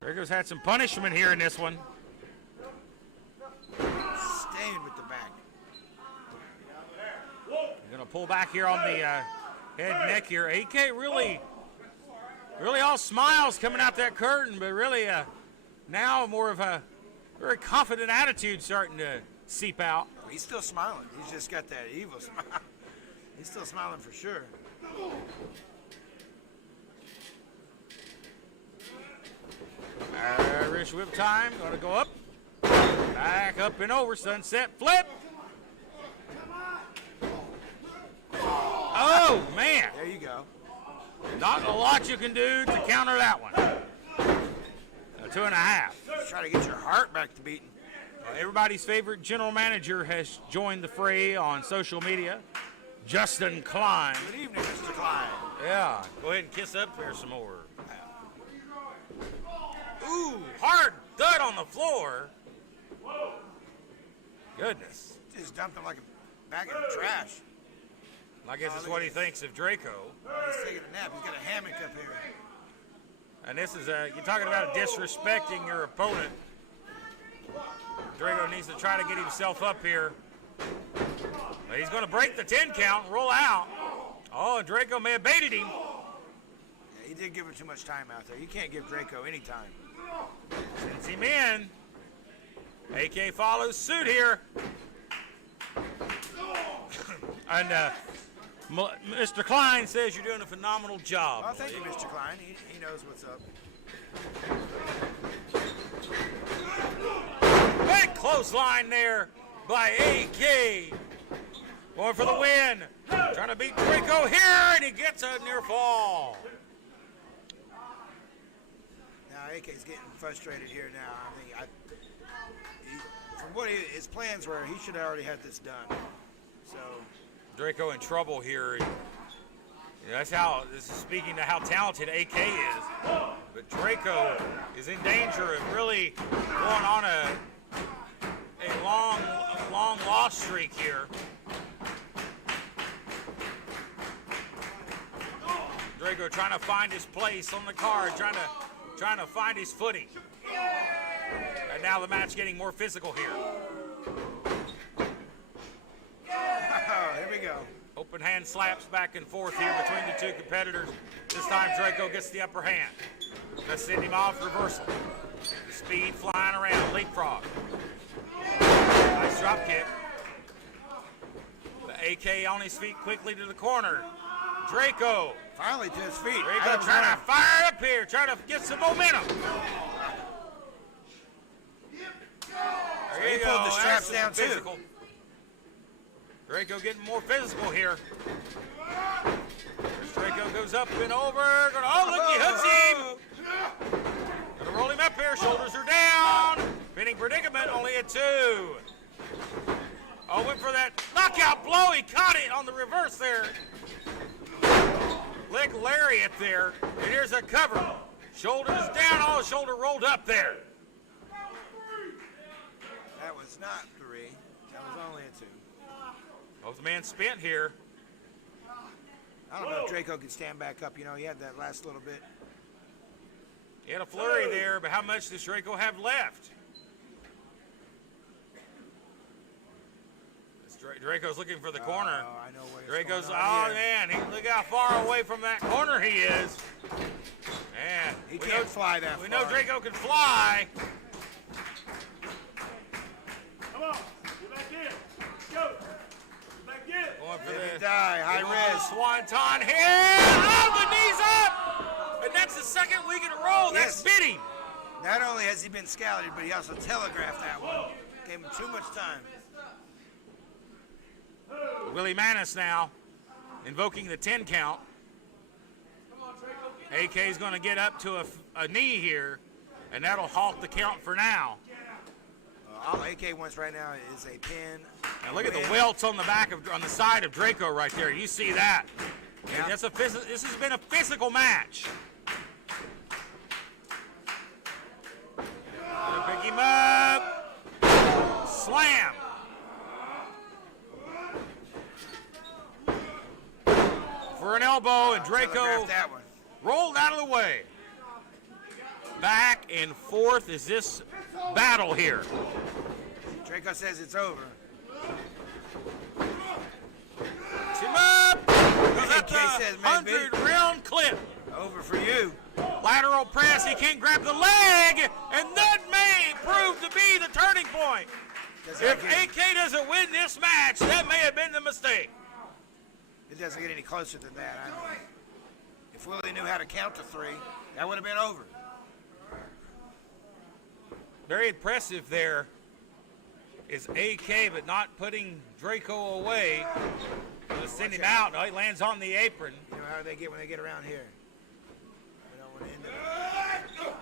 Draco's had some punishment here in this one. staying with the back. He's going to pull back here on the head and neck here. AK really all smiles coming out that curtain, but really now more of a very confident attitude starting to seep out. He's still smiling. He's just got that evil smile. He's still smiling for sure. Irish whip time. Going to go up. Back up and over. Sunset flip. Oh, man. There you go. Not a lot you can do to counter that one. 2.5. Just try to get your heart back to beating. Everybody's favorite general manager has joined the fray on social media. Justin Klein. Good evening, Mr. Klein. Yeah, go ahead and kiss up here some more. Ooh, hard thud on the floor. Goodness. Just dumped him like a bag of trash. I guess that's what he thinks of Draco. He's taking a nap. He's got a hammock up here. And this is you're talking about disrespecting your opponent. Draco needs to try to get himself up here. But he's going to break the 10 count and roll out. Oh, and Draco may have baited him. Yeah, he did give him too much time out there. You can't give Draco any time. Sends him in. AK follows suit here. And Mr. Klein says you're doing a phenomenal job. Oh, thank you, Mr. Klein. He knows what's up. Big clothesline there by AK. Going for the win. Trying to beat Draco here, and he gets a near fall. Now, AK's getting frustrated here now. I mean, from what his plans were, he should have already had this done. So Draco in trouble here. That's how, this is speaking to how talented AK is. But Draco is in danger of really going on a long loss streak here. Draco trying to find his place on the card, trying to find his footing. And now the match getting more physical here. Here we go. Open hand slaps back and forth here between the two competitors. This time Draco gets the upper hand. Let's send him off reversal. Speed flying around, leapfrog. Nice drop kick. The AK on his feet quickly to the corner. Draco. Finally to his feet. Draco trying to fire up here, trying to get some momentum. There you he go. pulled the straps That's down, too. physical. Draco getting more physical here. As Draco goes up and over. Oh, look, he hooks him. Gonna roll him up here. Shoulders are down. Pinning predicament, only a 2. Oh, went for that knockout blow. He caught it on the reverse there. Leg lariat there. And here's a cover. Shoulders down. Oh, shoulder rolled up there. That was not 3. That was only a 2. Both men spent here. I don't know if Draco could stand back up. You know, he had that last little bit. He had a flurry there, but how much does Draco have left? Draco's looking for the corner. Oh, I know where Draco's, going on here. man, look how far away from that corner he is. Man, He can't fly that we far. know Draco can fly. Come on, get back in. Go. Get back in. Going for Let the it die, high going for the risk. swanton here. Oh, the knees up. And that's the second week in a row. That's Yes. bidding. Not only has he been scouted, but he also telegraphed that one. Gave him too much time. Willie Manis now invoking the 10 count. AK's going to get up to a knee here, and that'll halt the count for now. All AK wants right now is a pin. Now look at the welts on the on the side of Draco right there. You see that? Yeah. This has been a physical match. Gonna pick him up. Slam. For an elbow, and Draco Telegraphed that one. rolled out of the way. Back and forth is this battle here. Draco says it's over. Him up. Goes up AK the says, maybe. 100-round clip. Over for you. Lateral press. He can't grab the leg, and that may prove to be the turning point. If AK doesn't win this match, that may have been the mistake. It doesn't get any closer than that. I mean, if Willie knew how to count to 3, that would have been over. Very impressive there is AK, but not putting Draco away. Just send him out. No, he lands on the apron. You know how they get when they get around here. We don't want to end it.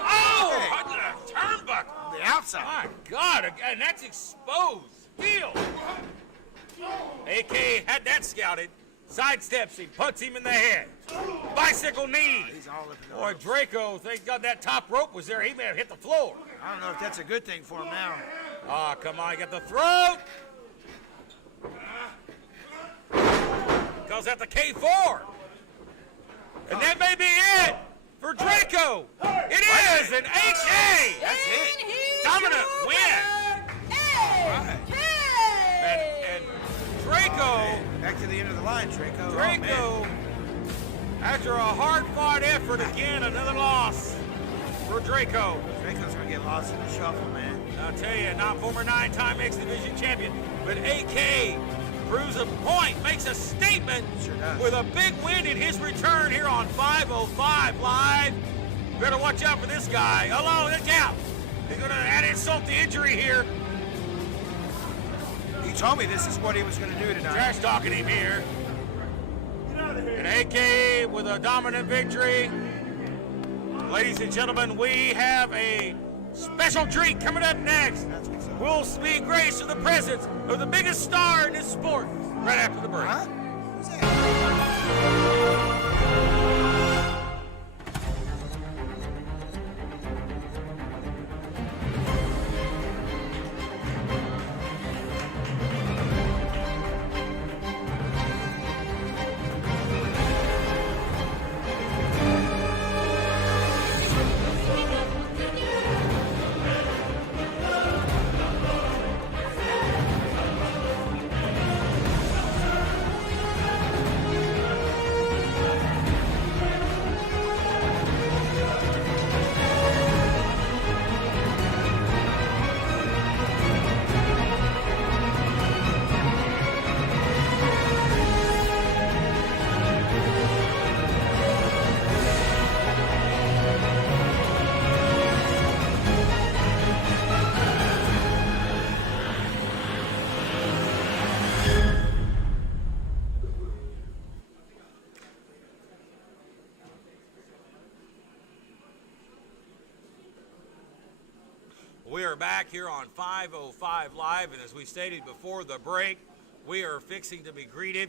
Oh! Turnbuckle. The outside. My God, and that's exposed. Heel. AK had that scouted. Sidesteps him, puts him in the head. Bicycle knee. He's all up in the Boy, ropes. Draco, thank God that top rope was there. He may have hit the floor. I don't know if that's a good thing for him now. Ah, come on, got the throat. Goes at the K4. And that may be it for Draco. It is an AK. That's it. And he's Dominant your win. winner, AK. And Draco, Back to the end of the line, Draco. Draco, after a hard-fought effort, again, another loss for Draco. Draco's going to get lost in the shuffle, man. I'll tell you, not former 9-time X Division champion, but AK proves a point, makes a statement Sure does. with a big win in his return here on 505 Live. Better watch out for this guy. Hello, look out. He's going to add insult to injury here. He told me this is what he was going to do tonight. Trash talking him here. And AK with a dominant victory. Ladies and gentlemen, we have a special treat coming up next. We'll speak grace to the presence of the biggest star in this sport right after the break. Huh? Who's that? We are back here on 505 Live, and as we stated before the break, we are fixing to be greeted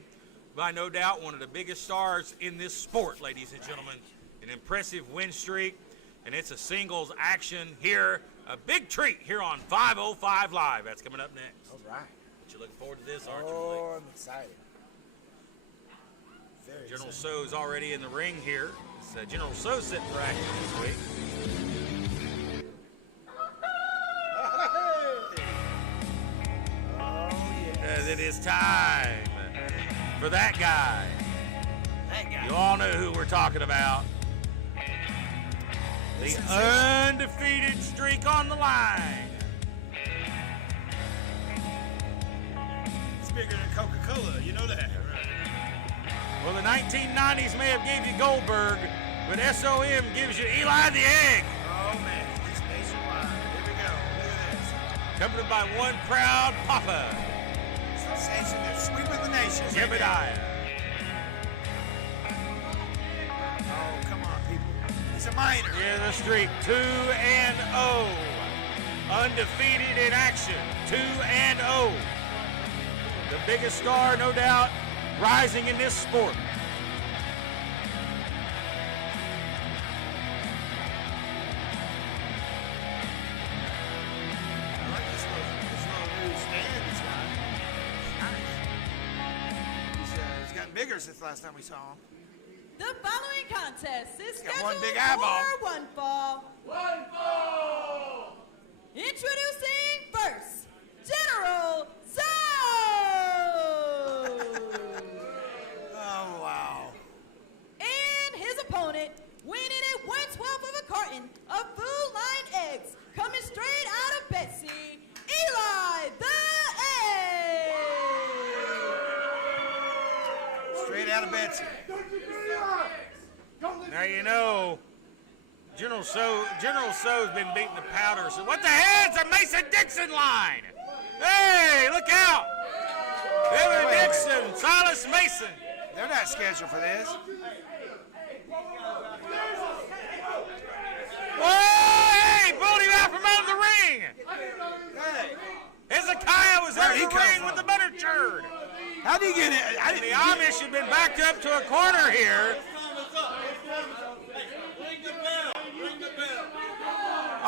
by no doubt one of the biggest stars in this sport, ladies and gentlemen. An impressive win streak, and it's a singles action here. A big treat here on 505 Live. That's coming up next. All right. But you're looking forward to this, aren't you, Oh, Malik? I'm excited. Very General excited. So's already in the ring here. It's, General So sitting for action this week. As it is time for that guy. You all know who we're talking about. The undefeated streak on the line. It's bigger than Coca-Cola, you know that, right? Well, the 1990s may have gave you Goldberg, but SOM gives you Eli the Egg. Oh, man. It's nationwide. Here we go. Look at this. Accompanied by one proud Papa. Sensation, they're sweeping the nation. Jebediah. Oh, come on, people. He's a minor. Yeah, the streak 2-0. Undefeated in action. 2-0. The biggest star, no doubt, rising in this sport. I like this little new stand he's got. Nice. He's gotten bigger since last time we saw him. The following contest is got scheduled one big eyeball. for one fall. One ball! Introducing first, General So! Oh, wow. And his opponent, winning at 1/12 of a carton of Food Line eggs, coming straight out of Betsy, Eli the Egg! Straight out of Betsy. Now you know, General So's been beating the powder. So what the hell? It's a Mason-Dixon line. Hey, look out! Evan Wait. Dixon, Silas Mason. They're not scheduled for this. Whoa, hey, pulled him out from under the ring. Hey, Hezekiah was Where'd out he of the come ring from? with the butter churn. how'd he get it? I The didn't. Amish had been backed up to a corner here.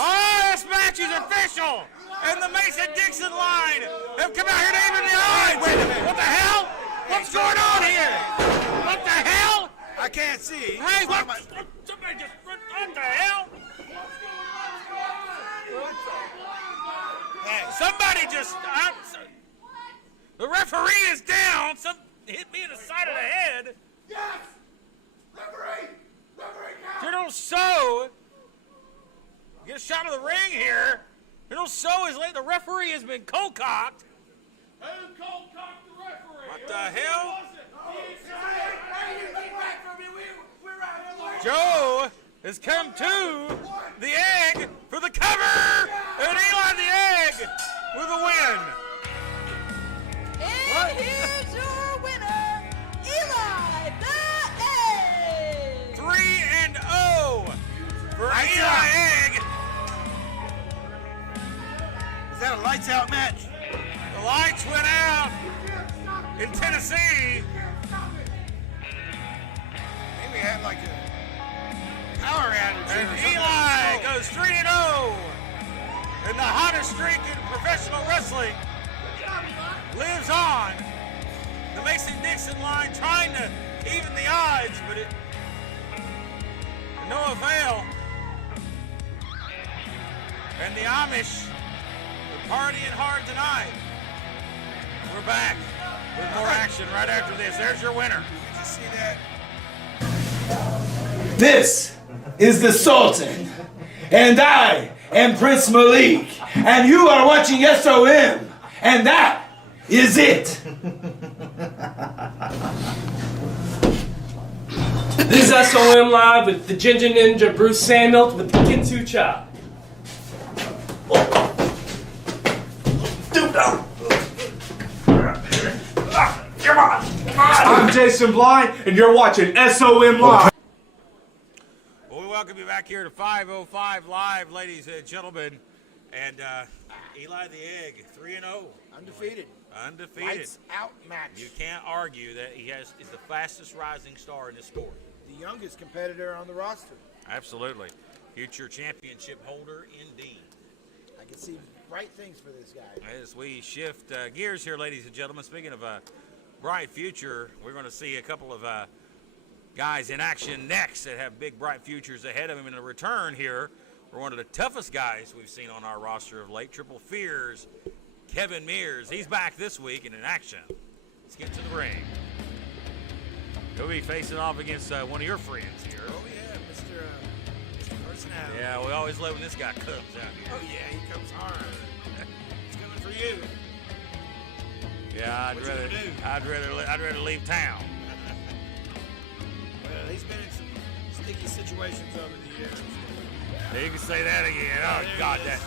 Oh, this match is official. And the Mason-Dixon line have come out here to even the odds. Wait a minute. What the hell? What's going on here? What the hell? I can't see. Hey, Why what? am I- Somebody just, what the hell? Hey, Somebody just, the referee is down. Some hit me in the side of the head. Yes! Referee! Referee count! General So gets shot of the ring here. General So is late. The referee has been cold-cocked. Who cold-cocked the referee? What the hell? Joe! Joe has come to the egg for the cover, and Eli the Egg with a win. And here's your winner, Eli the Egg! 3-0 for Lights Eli out. Egg. is that a lights out match? The lights went out in Tennessee. Maybe we had like a power outage. And or something. Eli Oh. goes 3-0. And the hottest streak in professional wrestling lives on. The Mason-Dixon line trying to even the odds, but it to no avail. And the Amish are partying hard tonight. We're back with more action right after this. There's your winner. Did you see that? This is the Sultan, and I am Prince Malik, and you are watching SOM, and that is it. This is SOM Live with the Ginger Ninja Bruce Samuels with the Kinsu Chop. I'm Jason Blind, and you're watching SOM Live. Well, we welcome you back here to 505 Live, ladies and gentlemen. And Eli the Egg, 3-0. Undefeated. Undefeated. Lights out match. You can't argue that is the fastest rising star in this sport. The youngest competitor on the roster. Absolutely. Future championship holder indeed. I can see bright things for this guy. As we shift gears here, ladies and gentlemen, speaking of a bright future, we're going to see a couple of guys in action next that have big, bright futures ahead of them in a return here. We're one of the toughest guys we've seen on our roster of late. Triple Fears, Kevin Mears. He's back this week and in action. Let's get to the ring. He'll be facing off against one of your friends here. Oh, yeah, Mr. Personality. Yeah, we always love when this guy comes out here. Oh, yeah, he comes hard. He's coming for you. Yeah, I'd rather leave town. Well, he's been in some sticky situations over the years. You can say that again. Oh, God, that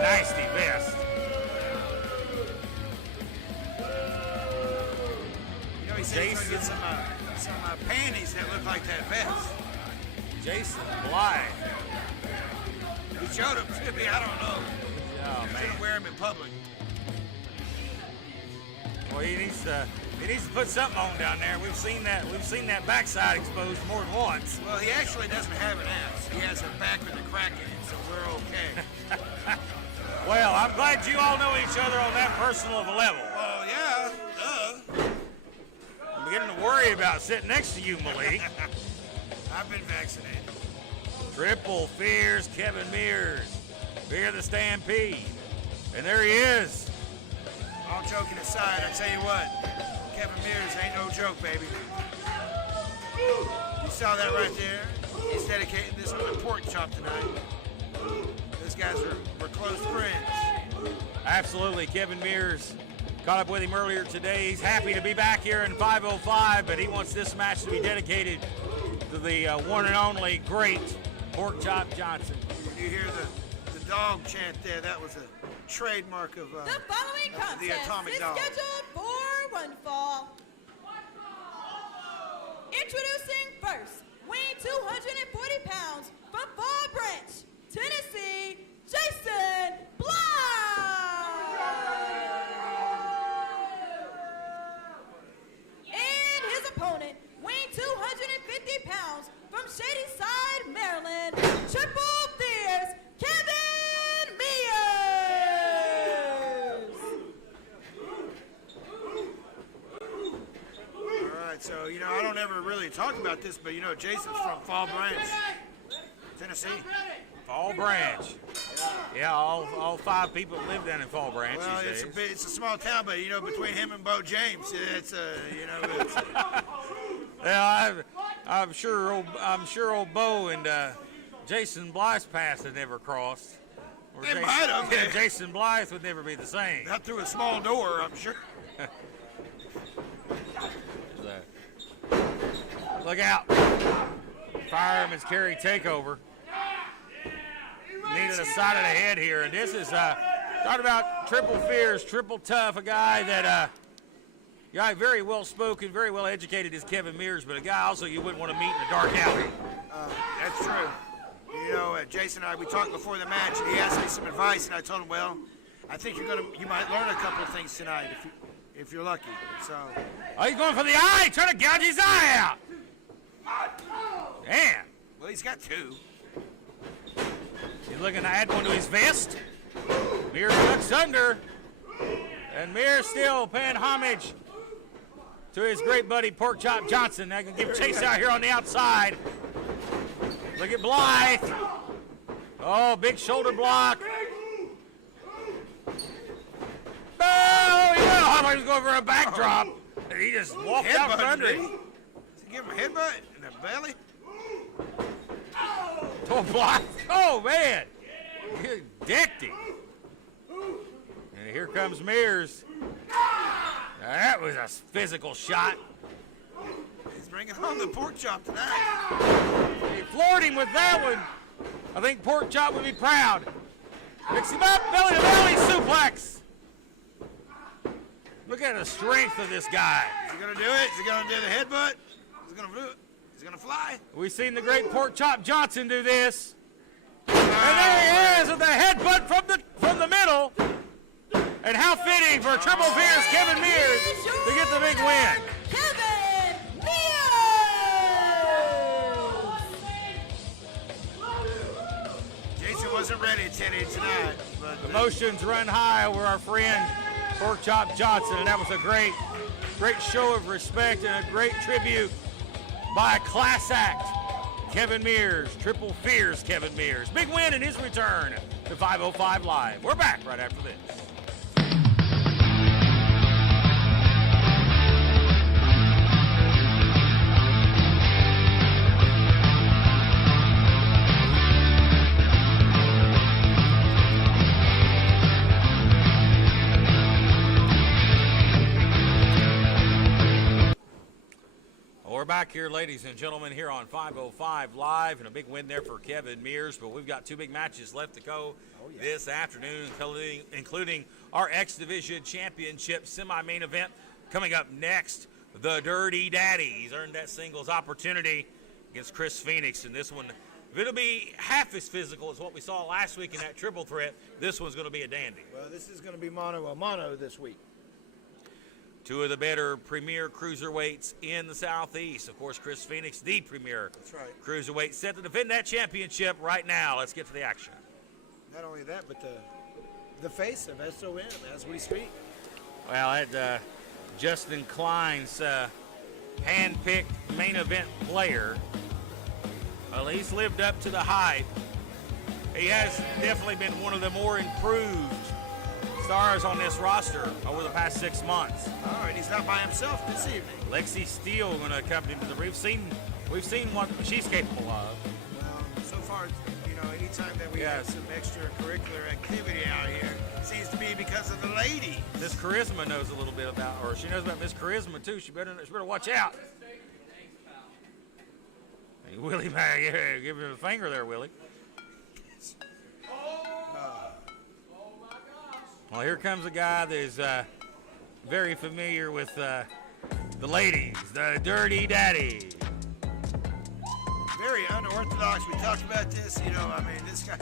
nasty vest. You know, he said he's going to get some panties that look like that vest. Jason Blythe. He showed them to me. I don't know. Oh, He's man. going to wear them in public. Well, he needs to put something on down there. We've seen that backside exposed more than once. Well, he actually doesn't have an ass. He has a back with a crack in it, so we're okay. Well, I'm glad you all know each other on that personal of a level. Oh, yeah. I'm beginning to worry about sitting next to you, Malik. I've been vaccinated. Triple Fears, Kevin Mears. Fear the Stampede. And there he is. All joking aside, I tell you what, Kevin Mears ain't no joke, baby. You saw that right there. He's dedicating this with a pork chop tonight. Those guys were close friends. Absolutely. Kevin Mears caught up with him earlier today. He's happy to be back here in 505, but he wants this match to be dedicated to the one and only great Pork Chop Johnson. You hear the dog chant there. That was a trademark of The following contest the Atomic is Dog. scheduled for one fall. Introducing first, weighing 240 pounds from Fall Branch, Tennessee, Jason Blythe. And his opponent, weighing 250 pounds from Shady Side, Maryland, Triple Fears, Kevin Mears. All right, so, I don't ever really talk about this, but, Jason's from Fall Branch, Tennessee. Fall Branch. Yeah, all 5 people live down in Fall Branch Well, these days. it's a small town, but, between him and Bo James, it's, it's... Yeah, I'm sure old Bo and Jason Blythe's paths had never crossed. Or They might have. Yeah, Jason Blythe would never be the same. Not through a small door, I'm sure. Look out. Fireman's carry takeover. Knee to the side of the head here. And this is, talking about Triple Fears, Triple Tough, a guy that, very well spoken, very well educated is Kevin Mears, but a guy also you wouldn't want to meet in a dark alley. That's true. Jason and I, we talked before the match, and he asked me some advice, and I told him, well, I think you might learn a couple of things tonight if you're lucky. So. Oh, he's going for the eye, trying to gouge his eye out. Damn. Well, he's got 2. He's looking to add one to his vest. Mears ducks under. And Mears still paying homage to his great buddy Pork Chop Johnson. They can give chase out here on the outside. Look at Blythe. Oh, big shoulder block. Oh, yeah. I thought he was going for a backdrop. He just walked out from under him. Did he give him a headbutt in the belly? Oh, Blythe. Oh, man. He decked him. And here comes Mears. Now, that was a physical shot. He's bringing home the pork chop tonight. He floored him with that one. I think Pork Chop would be proud. Picks him up, belly to belly suplex. Look at the strength of this guy. Is he going to do it? Is he going to do the headbutt? Is he going to do it? Is he going to fly? We've seen the great Pork Chop Johnson do this. And there he is with the headbutt from the middle. And how fitting for Triple Fierce Kevin Mears to get the big win. Kevin Mears! Jason wasn't ready, Teddy, tonight. But Emotions run high over our friend Pork Chop Johnson, and that was a great show of respect and a great tribute by a class act. Kevin Mears, Triple Fierce Kevin Mears. Big win in his return to 505 Live. We're back right after this. We're back here, ladies and gentlemen, here on 505 Live, and a big win there for Kevin Mears. But we've got two big matches left to go this afternoon, including our X Division Championship semi-main event coming up next. The Dirty Daddy. He's earned that singles opportunity against Chris Phoenix, and this one, if it'll be half as physical as what we saw last week in that triple threat, this one's going to be a dandy. well, this is going to be mano a mano this week. Two of the better premier cruiserweights in the Southeast. Of course, Chris Phoenix, the premier cruiserweight, set to defend that championship right now. Let's get to the action. Not only that, but the face of SOM as we speak. Well, that Justin Klein's hand-picked main event player, well, he's lived up to the hype. He has definitely been one of the more improved stars on this roster over the past 6 months. All right, he's not by himself this evening. Lexi Steele going to accompany him to the ring. We've seen what she's capable of. Well, so far, anytime that we have some extracurricular activity out here, it seems to be because of the ladies. Miss Charisma knows a little bit about, or she knows about Miss Charisma too. She better watch out. Hey, Willie, man, give him a finger there, Willie. Well, here comes a guy that is very familiar with the ladies, the Dirty Daddy. Very unorthodox. We talked about this. This guy,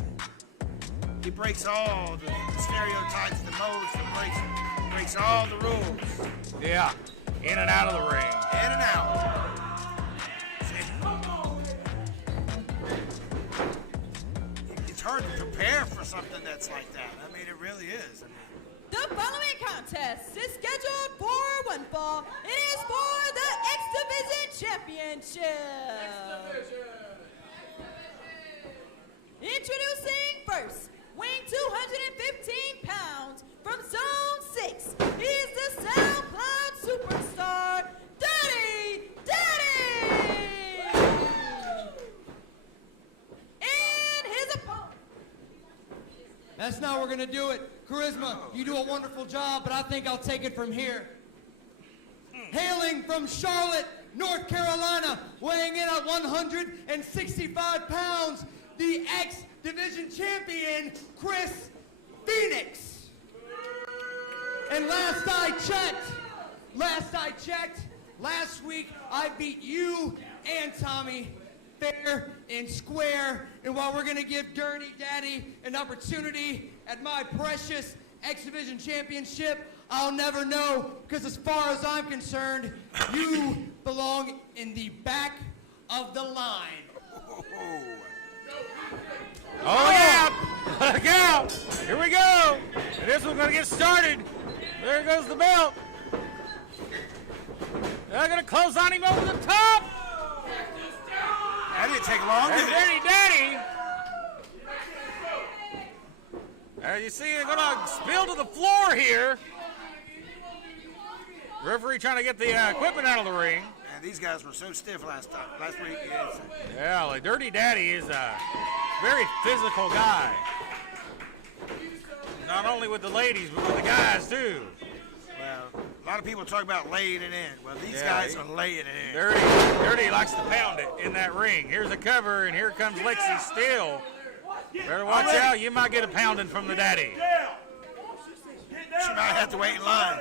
he breaks all the stereotypes, the modes, breaks all the rules. Yeah, in and out of the ring. In and out. It's hard to prepare for something that's like that. It really is. The following contest is scheduled for one fall. It is for the X Division Championship. Introducing first, weighing 215 pounds from Zone 6. He is the SoundCloud superstar, Dirty Daddy. And his opponent. That's not how we're going to do it. Charisma, you do a wonderful job, but I think I'll take it from here. Hailing from Charlotte, North Carolina, weighing in at 165 pounds, the X Division champion, Chris Phoenix. And last I checked, last week I beat you and Tommy fair and square, and while we're gonna give Dirty Daddy an opportunity at my precious X Division Championship, I'll never know, because as far as I'm concerned, you belong in the back of the line. Oh yeah! Look out! Here we go! And this one's gonna get started. There goes the belt. They're gonna close on him over the top. That didn't take long, did And it? Dirty Daddy. As you see, they're gonna spill to the floor here. Referee trying to get the equipment out of the ring. Man, these guys were so stiff last week. Yeah, like Dirty Daddy is a very physical guy. Not only with the ladies, but with the guys too. Well, a lot of people talk about laying it in. Well, these guys are laying it in. Dirty likes to pound it in that ring. Here's a cover, and here comes Lexi Steele. Better watch out. You might get a pounding from the daddy. She might have to wait in line.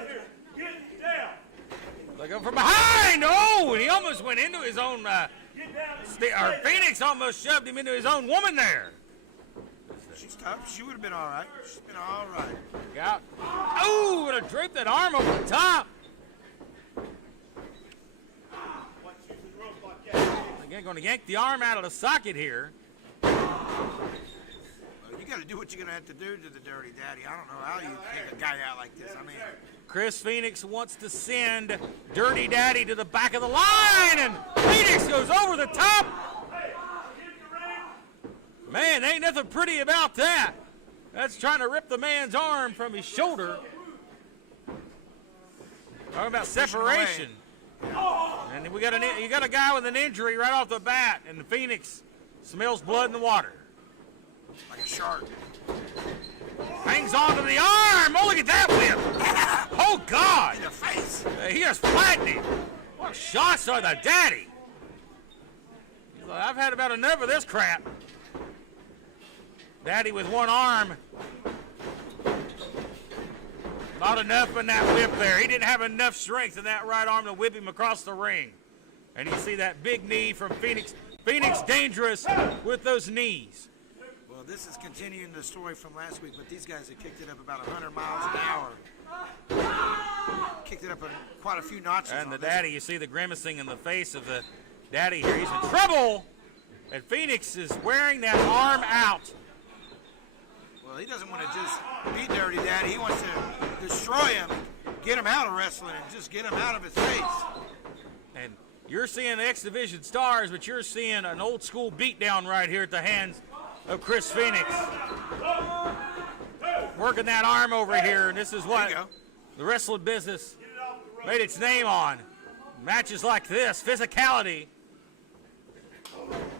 Look up from behind. Oh, and he almost went into his own. Phoenix almost shoved him into his own woman there. She's tough. She would have been all right. She's been all right. Out. Oh, would have draped that arm over the top. Again, going to yank the arm out of the socket here. Well, you got to do what you're going to have to do to the Dirty Daddy. I don't know how you take a guy out like this. I mean, Chris Phoenix wants to send Dirty Daddy to the back of the line, and Phoenix goes over the top. Man, ain't nothing pretty about that. That's trying to rip the man's arm from his shoulder. Talking about separation. And you got a guy with an injury right off the bat, and Phoenix smells blood in the water. like a shark. Hangs on to the arm. Oh, look at that whip. Oh, God. In the face. He just flattened him. What shots are the daddy? He's like, I've had about enough of this crap. Daddy with one arm. Not enough in that whip there. He didn't have enough strength in that right arm to whip him across the ring. And you see that big knee from Phoenix. Phoenix dangerous with those knees. Well, this is continuing the story from last week, but these guys have kicked it up about 100 miles an hour. Kicked it up quite a few notches. And the daddy, you see the grimacing in the face of the daddy here. He's in trouble. And Phoenix is wearing that arm out. Well, he doesn't want to just beat Dirty Daddy. He wants to destroy him, get him out of wrestling, and just get him out of his face. And you're seeing X Division stars, but you're seeing an old school beatdown right here at the hands of Chris Phoenix. Working that arm over here, and this is what the wrestling business made its name on. Matches like this, physicality.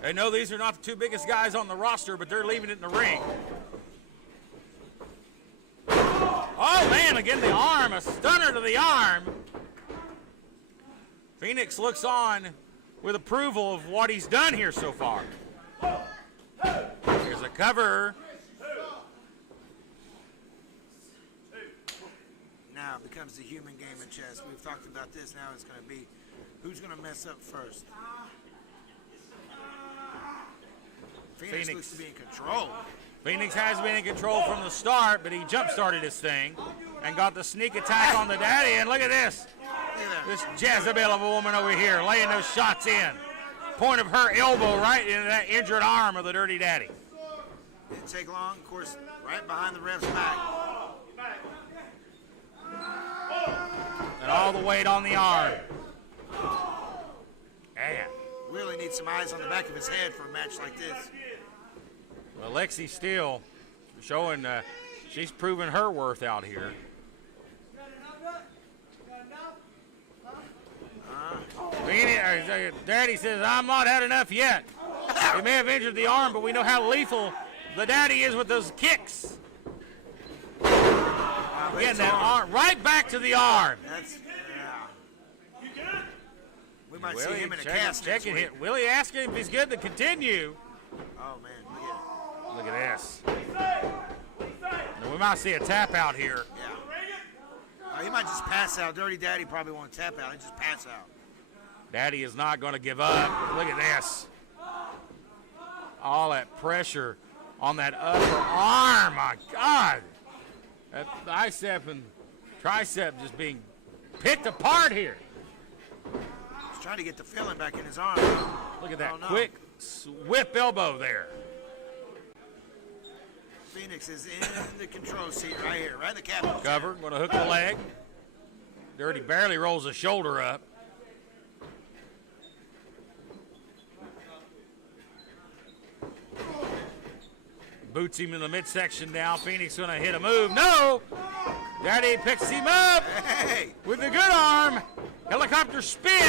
They know these are not the two biggest guys on the roster, but they're leaving it in the ring. Oh, man, again, the arm, a stunner to the arm. Phoenix looks on with approval of what he's done here so far. Here's a cover. Now it becomes the human game of chess. We've talked about this. Now it's going to be who's going to mess up first. Phoenix looks to be in control. Phoenix has been in control from the start, but he jump-started his thing and got the sneak attack on the daddy. And look at this. This Jezebel of a woman over here laying those shots in. Point of her elbow right into that injured arm of the Dirty Daddy. Didn't take long, of course, right behind the ref's back. And all the weight on the arm. Man. Really needs some eyes on the back of his head for a match like this. Well, Lexi Steele showing she's proven her worth out here. Daddy says, I'm not had enough yet. He may have injured the arm, but we know how lethal the daddy is with those kicks. Again, that arm, right back to the arm. That's, yeah. We might see him in a cast next week. Hit. Willie asking if he's good to continue. Oh, man, look at this. And we might see a tap out here. Yeah. He might just pass out. Dirty Daddy probably won't tap out. He just pass out. Daddy is not going to give up. Look at this. All that pressure on that upper arm. My God. That bicep and tricep just being picked apart here. He's trying to get the feeling back in his arm. Look at that quick whip elbow there. Phoenix is in the control seat right here, right in the captain's Cover, going to hook the leg. Dirty barely rolls the shoulder up. Boots him in the midsection now. Phoenix going to hit a move. No! Daddy picks him up with the good arm. Helicopter spin.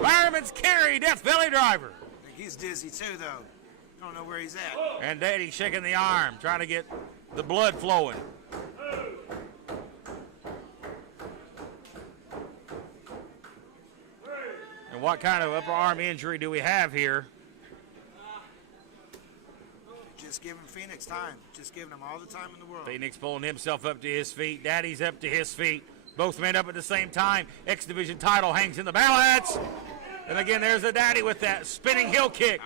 Fireman's carry. Death Valley driver. I think he's dizzy too, though. Don't know where he's at. And Daddy shaking the arm, trying to get the blood flowing. And what kind of upper arm injury do we have here? Just giving Phoenix time. Just giving him all the time in the world. Phoenix pulling himself up to his feet. Daddy's up to his feet. Both men up at the same time. X Division title hangs in the balance. And again, there's the Daddy with that spinning heel kick.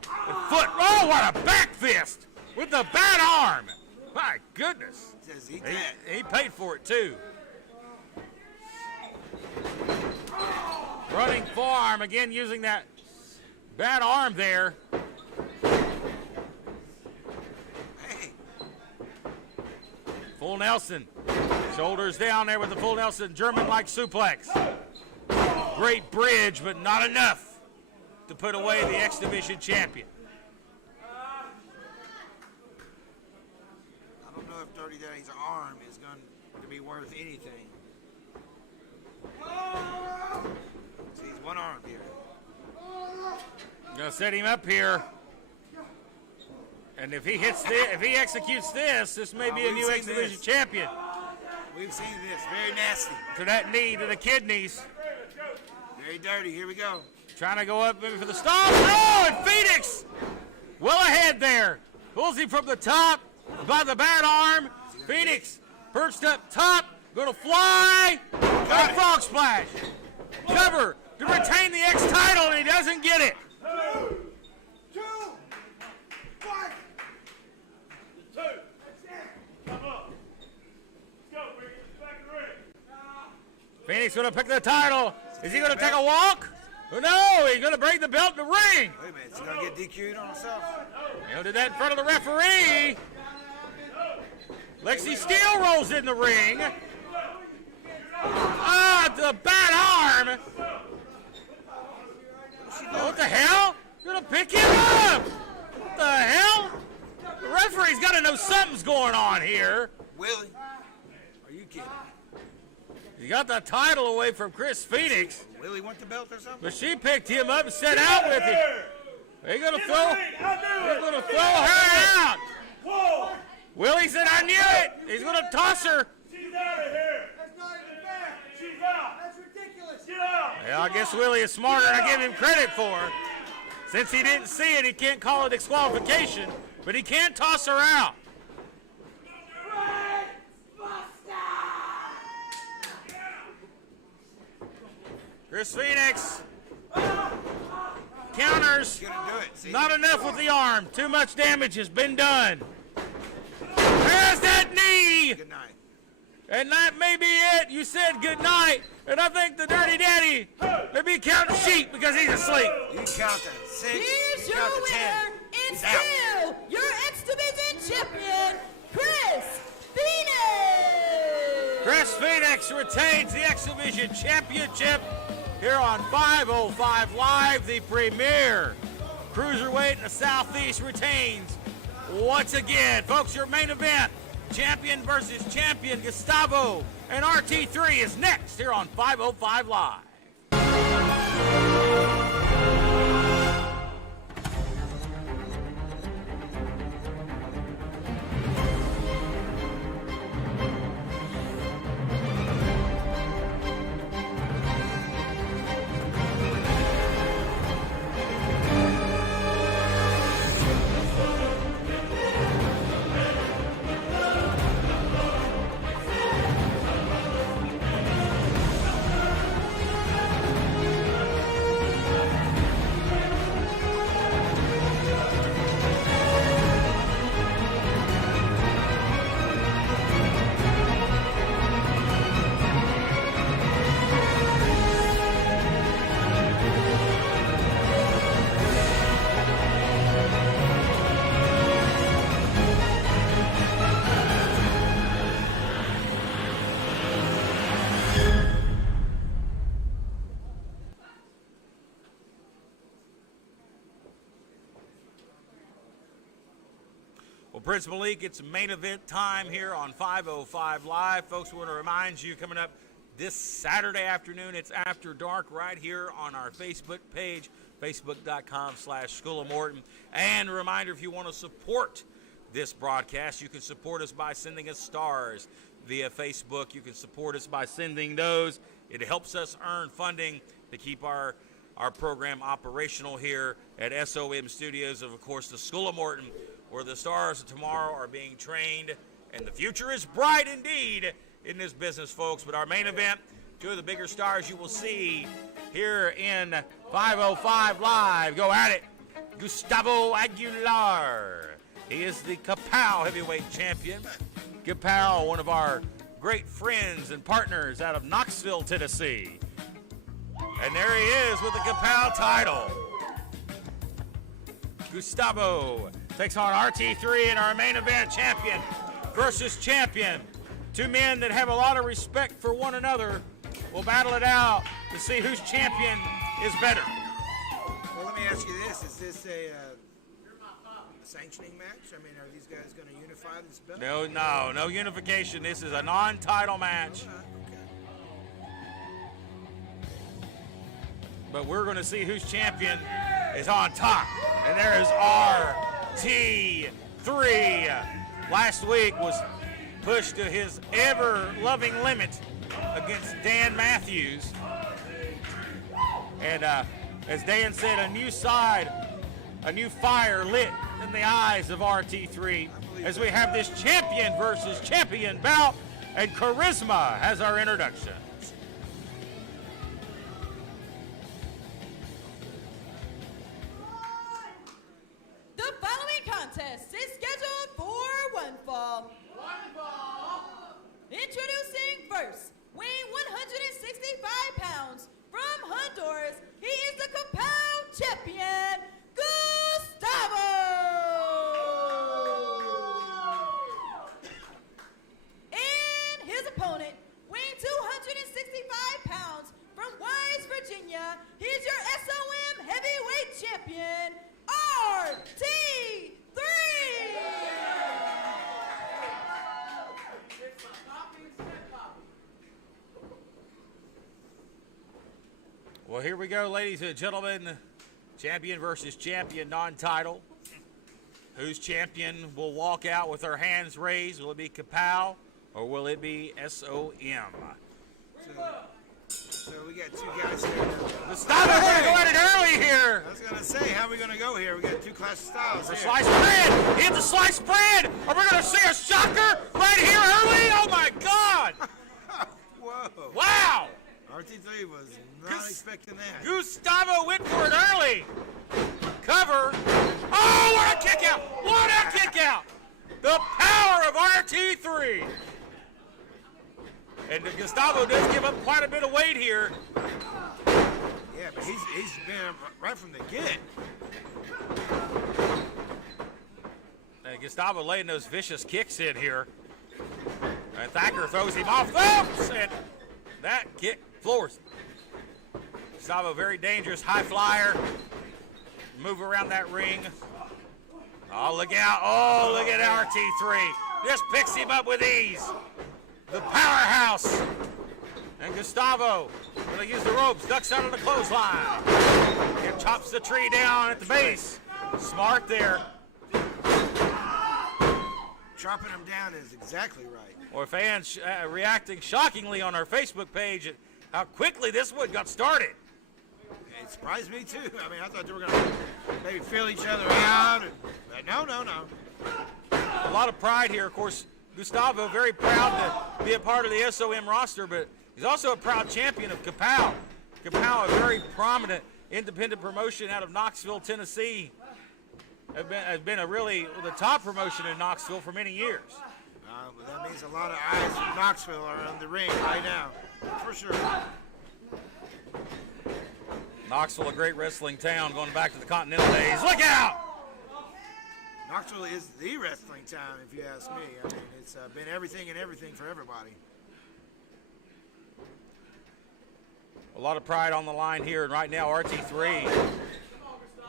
The foot. Oh, what a back fist. with the bad arm. My goodness. Says eat that. He paid for it, too. Running forearm, again using that bad arm there. Hey. Full Nelson. Shoulders down there with the full Nelson German-like suplex. Great bridge, but not enough to put away the X Division champion. I don't know if Dirty Daddy's arm is going to be worth anything. See, he's one arm here. Gonna set him up here. And if he hits this, if he executes this, this may be a new X Division champion. We've seen this. Very nasty. To that knee, to the kidneys. Very dirty. Here we go. Trying to go up maybe for the stop. Oh, and Phoenix well ahead there. Pulls him from the top by the bad arm. Phoenix perched up top. Going to fly. Got a frog splash. Cover to retain the X title, and he doesn't get it. 2, 5. 2. Come on. Let's go, bring it back to the ring. Phoenix going to pick the title. Is he going to take a walk? No, he's going to bring the belt in the ring. Wait a minute. Is he going to get DQ'd on himself? He'll do that in front of the referee. Lexi Steele rolls in the ring. Ah, the bad arm. What the hell? You're going to pick him up. What the hell? The referee's got to know something's going on here. Willie, are you kidding? He got the title away from Chris Phoenix, Willie want the belt or something? but she picked him up and set out with him. They're going to throw her out. Whoa! Willie said, I knew it. He's going to toss her. She's out of here. That's not even fair. She's out. That's ridiculous. Get out. Well, I guess Willie is smarter than I give him credit for. Since he didn't see it, he can't call it disqualification, but he can toss her out. Chris Phoenix counters. He's gonna do it. See? Not enough with the arm. Too much damage has been done. There's that knee. Good night. And that may be it. You said good night. And I think the Dirty Daddy may be counting sheep because he's asleep. You count that. 6. Here's you your count to 10. winner and He's out. still your X Division champion, Chris Phoenix. Chris Phoenix retains the X Division Championship here on 505 Live. The premier cruiserweight in the Southeast retains once again. Folks, your main event, champion versus champion Gustavo and RT3 is next here on 505 Live. Well, Prince Malik, it's main event time here on 505 Live. Folks, we want to remind you, coming up this Saturday afternoon, it's After Dark right here on our Facebook page, facebook.com/School of Morton. And a reminder, if you want to support this broadcast, you can support us by sending us stars via Facebook. You can support us by sending those. It helps us earn funding to keep our program operational here at SOM Studios, of course, the School of Morton, where the stars of tomorrow are being trained, and the future is bright indeed in this business, folks. But our main event, two of the bigger stars you will see here in 505 Live. Go at it. Gustavo Aguilar He is the Kapow heavyweight champion. Kapow, one of our great friends and partners out of Knoxville, Tennessee. And there he is with the Kapow title. Gustavo takes on RT3 and our main event champion versus champion. Two men that have a lot of respect for one another will battle it out to see whose champion is better. Well, let me ask you this. Is this a sanctioning match? I mean, are these guys going to unify this belt? No unification. This is a non-title match. But we're going to see whose champion is on top. And there is RT3. Last week was pushed to his ever-loving limit against Dan Matthews. And as Dan said, a new side, a new fire lit in the eyes of RT3 as we have this champion versus champion bout, and Charisma has our introduction. The following contest is scheduled for one fall. Introducing first, weighing 165 pounds, from Honduras, he is the Kapow champion, Gustavo! And his opponent, weighing 265 pounds, from Wise, Virginia, he's your SOM heavyweight champion, RT3! Well, here we go, ladies and gentlemen. Champion versus champion, non-title. Whose champion will walk out with their hands raised? Will it be Kapow or will it be SOM? So we got two guys here. Gustavo, we're going to go at it early here. I was going to say, how are we going to go here? We got two class styles For here. sliced bread. Hit the sliced bread. Are we going to see a shocker right here early? Oh, my God. Whoa. Wow. RT3 was not expecting that. Gustavo went for it early. Cover. Oh, what a kick out. What a kick out. The power of RT3. And Gustavo does give up quite a bit of weight here. Yeah, but he's been right from the get. And Gustavo laying those vicious kicks in here. And Thacker throws him off. Oops! And that kick floors him. Gustavo, very dangerous high flyer. Move around that ring. Oh, look out. Oh, look at RT3. Just picks him up with ease. The powerhouse. And Gustavo going to use the ropes, ducks out of the clothesline. And chops the tree down at the base. Smart there. Chopping him down is exactly right. Or fans reacting shockingly on our Facebook page at how quickly this one got started. It surprised me too. I mean, I thought they were going to maybe feel each other out. But no. A lot of pride here, of course. Gustavo very proud to be a part of the SOM roster, but he's also a proud champion of Kapow. Kapow, a very prominent independent promotion out of Knoxville, Tennessee. Has been the top promotion in Knoxville for many years. Well, that means a lot of eyes from Knoxville are on the ring right now, for sure. Knoxville, a great wrestling town, going back to the Continental days. Look out! Knoxville is the wrestling town, if you ask me. I mean, it's been everything and everything for everybody. A lot of pride on the line here, and right now RT3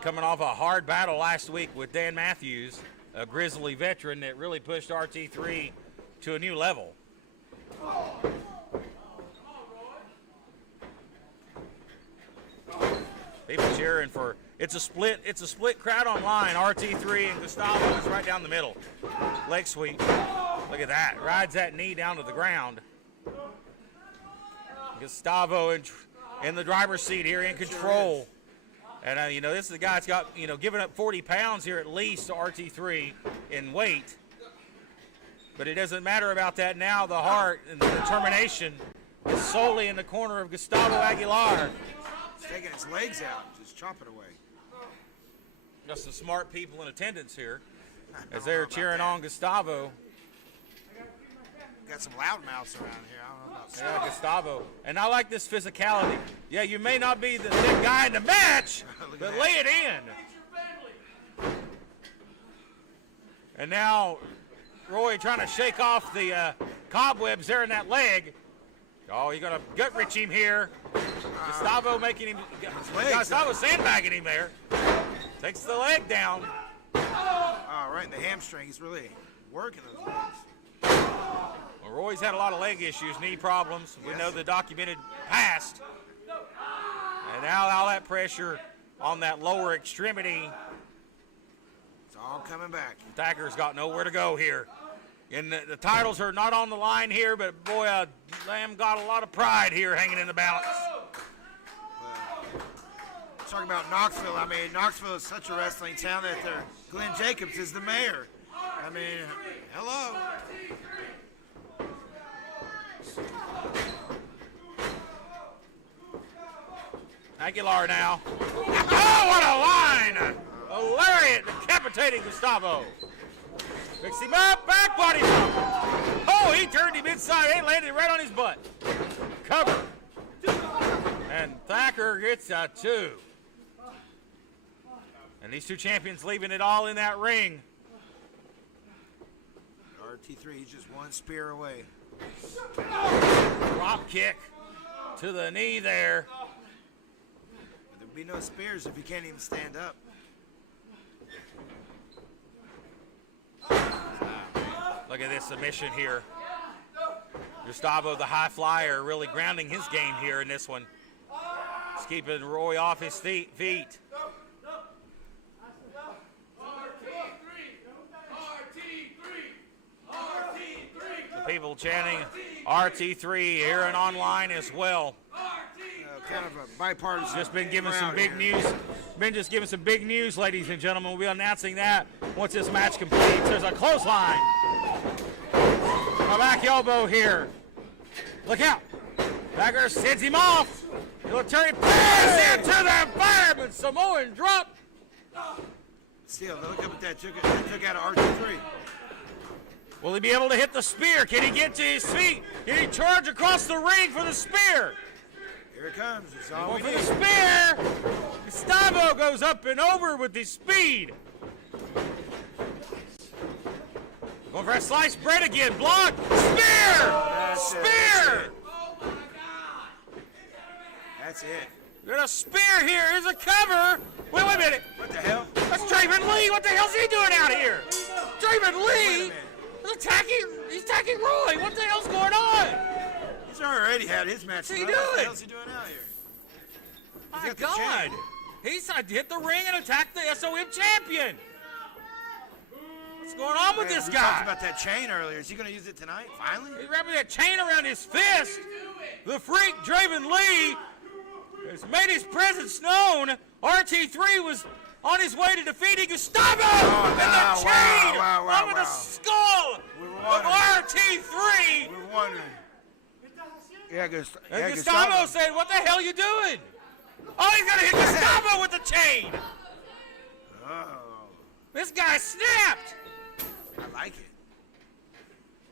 coming off a hard battle last week with Dan Matthews, a grizzly veteran that really pushed RT3 to a new level. People cheering for it's a split crowd online. RT3 and Gustavo is right down the middle. Leg sweep. Look at that. Rides that knee down to the ground. Gustavo in the driver's seat here, in control. And this is the guy that's got giving up 40 pounds here at least to RT3 in weight. But it doesn't matter about that now. The heart and the determination is solely in the corner of Gustavo Aguilar. He's taking his legs out, just chopping away. Got some smart people in attendance here. as they're cheering on Gustavo. Got some loudmouths around here. I don't know about Yeah, Gustavo. And I like this physicality. Yeah, you may not be the big guy in the match, but lay it in. And now Roy trying to shake off the cobwebs there in that leg. Oh, you're going to gut wrench him here. Gustavo making him, Gustavo sandbagging him there. Takes the leg down. Oh, right in the hamstring. He's really working those legs. Well, Roy's had a lot of leg issues, knee problems. We know the documented past. And now all that pressure on that lower extremity. It's all coming back. Thacker's got nowhere to go here. And the titles are not on the line here, but boy, Lamb got a lot of pride here hanging in the balance. Talking about Knoxville. I mean, Knoxville is such a wrestling town that Glenn Jacobs is the mayor. I mean, hello. Aguilar now. Oh, what a line! A lariat decapitating Gustavo. Picks him up, back body drop. Oh, he turned him inside and landed right on his butt. Cover. And Thacker gets a 2. And these two champions leaving it all in that ring. RT3, he's just one spear away. Drop kick to the knee there. There'd be no spears if he can't even stand up. Look at this submission here. Gustavo, the high flyer, really grounding his game here in this one. He's keeping Roy off his feet. The people chanting RT3 here and online as well. Kind of a bipartisan. Just been giving some big news. Been just giving some big news, ladies and gentlemen. We'll be announcing that once this match completes. There's a clothesline. A back elbow here. Look out. Bagger sends him off. Military pass into the fireman. Samoan drop. Still, look up at that. Took out of RT3. Will he be able to hit the spear? Can he get to his feet? Can he charge across the ring for the spear? Here it comes. It's all we For need. the spear. Gustavo goes up and over with his speed. Going for a sliced bread again. Block. Spear. Spear. That's it. There's a spear here. Here's a cover. Wait a minute. What the hell? That's Draven Lee. What the hell's he doing out here? Draven Lee is attacking. He's attacking Roy. What the hell's going on? He's already had his match. What's he What the doing? hell's he doing out here? My God. He's hit the ring and attacked the SOM champion. What's going on with this We guy? talked about that chain earlier. Is he going to use it tonight? Finally? He's wrapping that chain around his fist. The freak, Draven Lee, has made his presence known. RT3 was on his way to defeating Gustavo. And the chain over the skull of RT3. We're wondering. Yeah, And Gustavo said, what the hell are you doing? Oh, he's going to hit Gustavo with the chain. Oh, This guy snapped. I like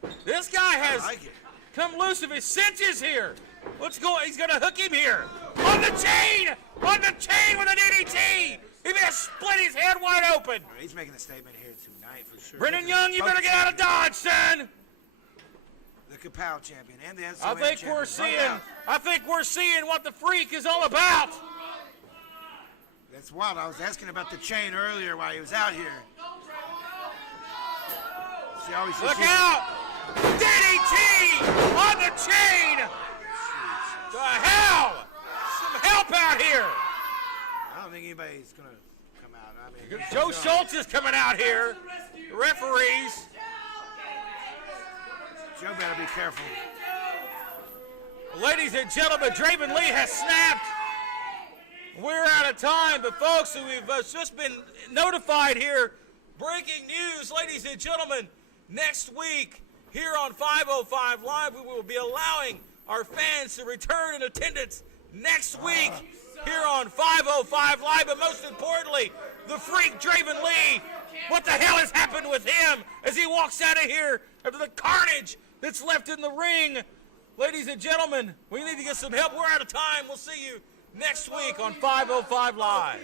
it. This guy has I like it. come loose of his cinches here. What's going? He's going to hook him here. On the chain! On the chain with an DDT! He may have split his head wide open. He's making a statement here tonight for sure. Brendan Young, you better get out of Dodge, son. The Kapow champion and the SOM I think we're seeing what the freak is all about. That's wild. I was asking about the chain earlier while he was out here. See how he's Look out! DDT on the chain! The hell! Some help out here! I don't think anybody's going to come out. I mean, Joe Schultz is coming out here. The referees. Joe better be careful. Ladies and gentlemen, Draven Lee has snapped. We're out of time, but folks, we've just been notified here. Breaking news, ladies and gentlemen. Next week, here on 505 Live, we will be allowing our fans to return in attendance next week here on 505 Live. But most importantly, the freak Draven Lee What the hell has happened with him as he walks out of here after the carnage that's left in the ring? Ladies and gentlemen, we need to get some help. We're out of time. We'll see you next week on 505 Live.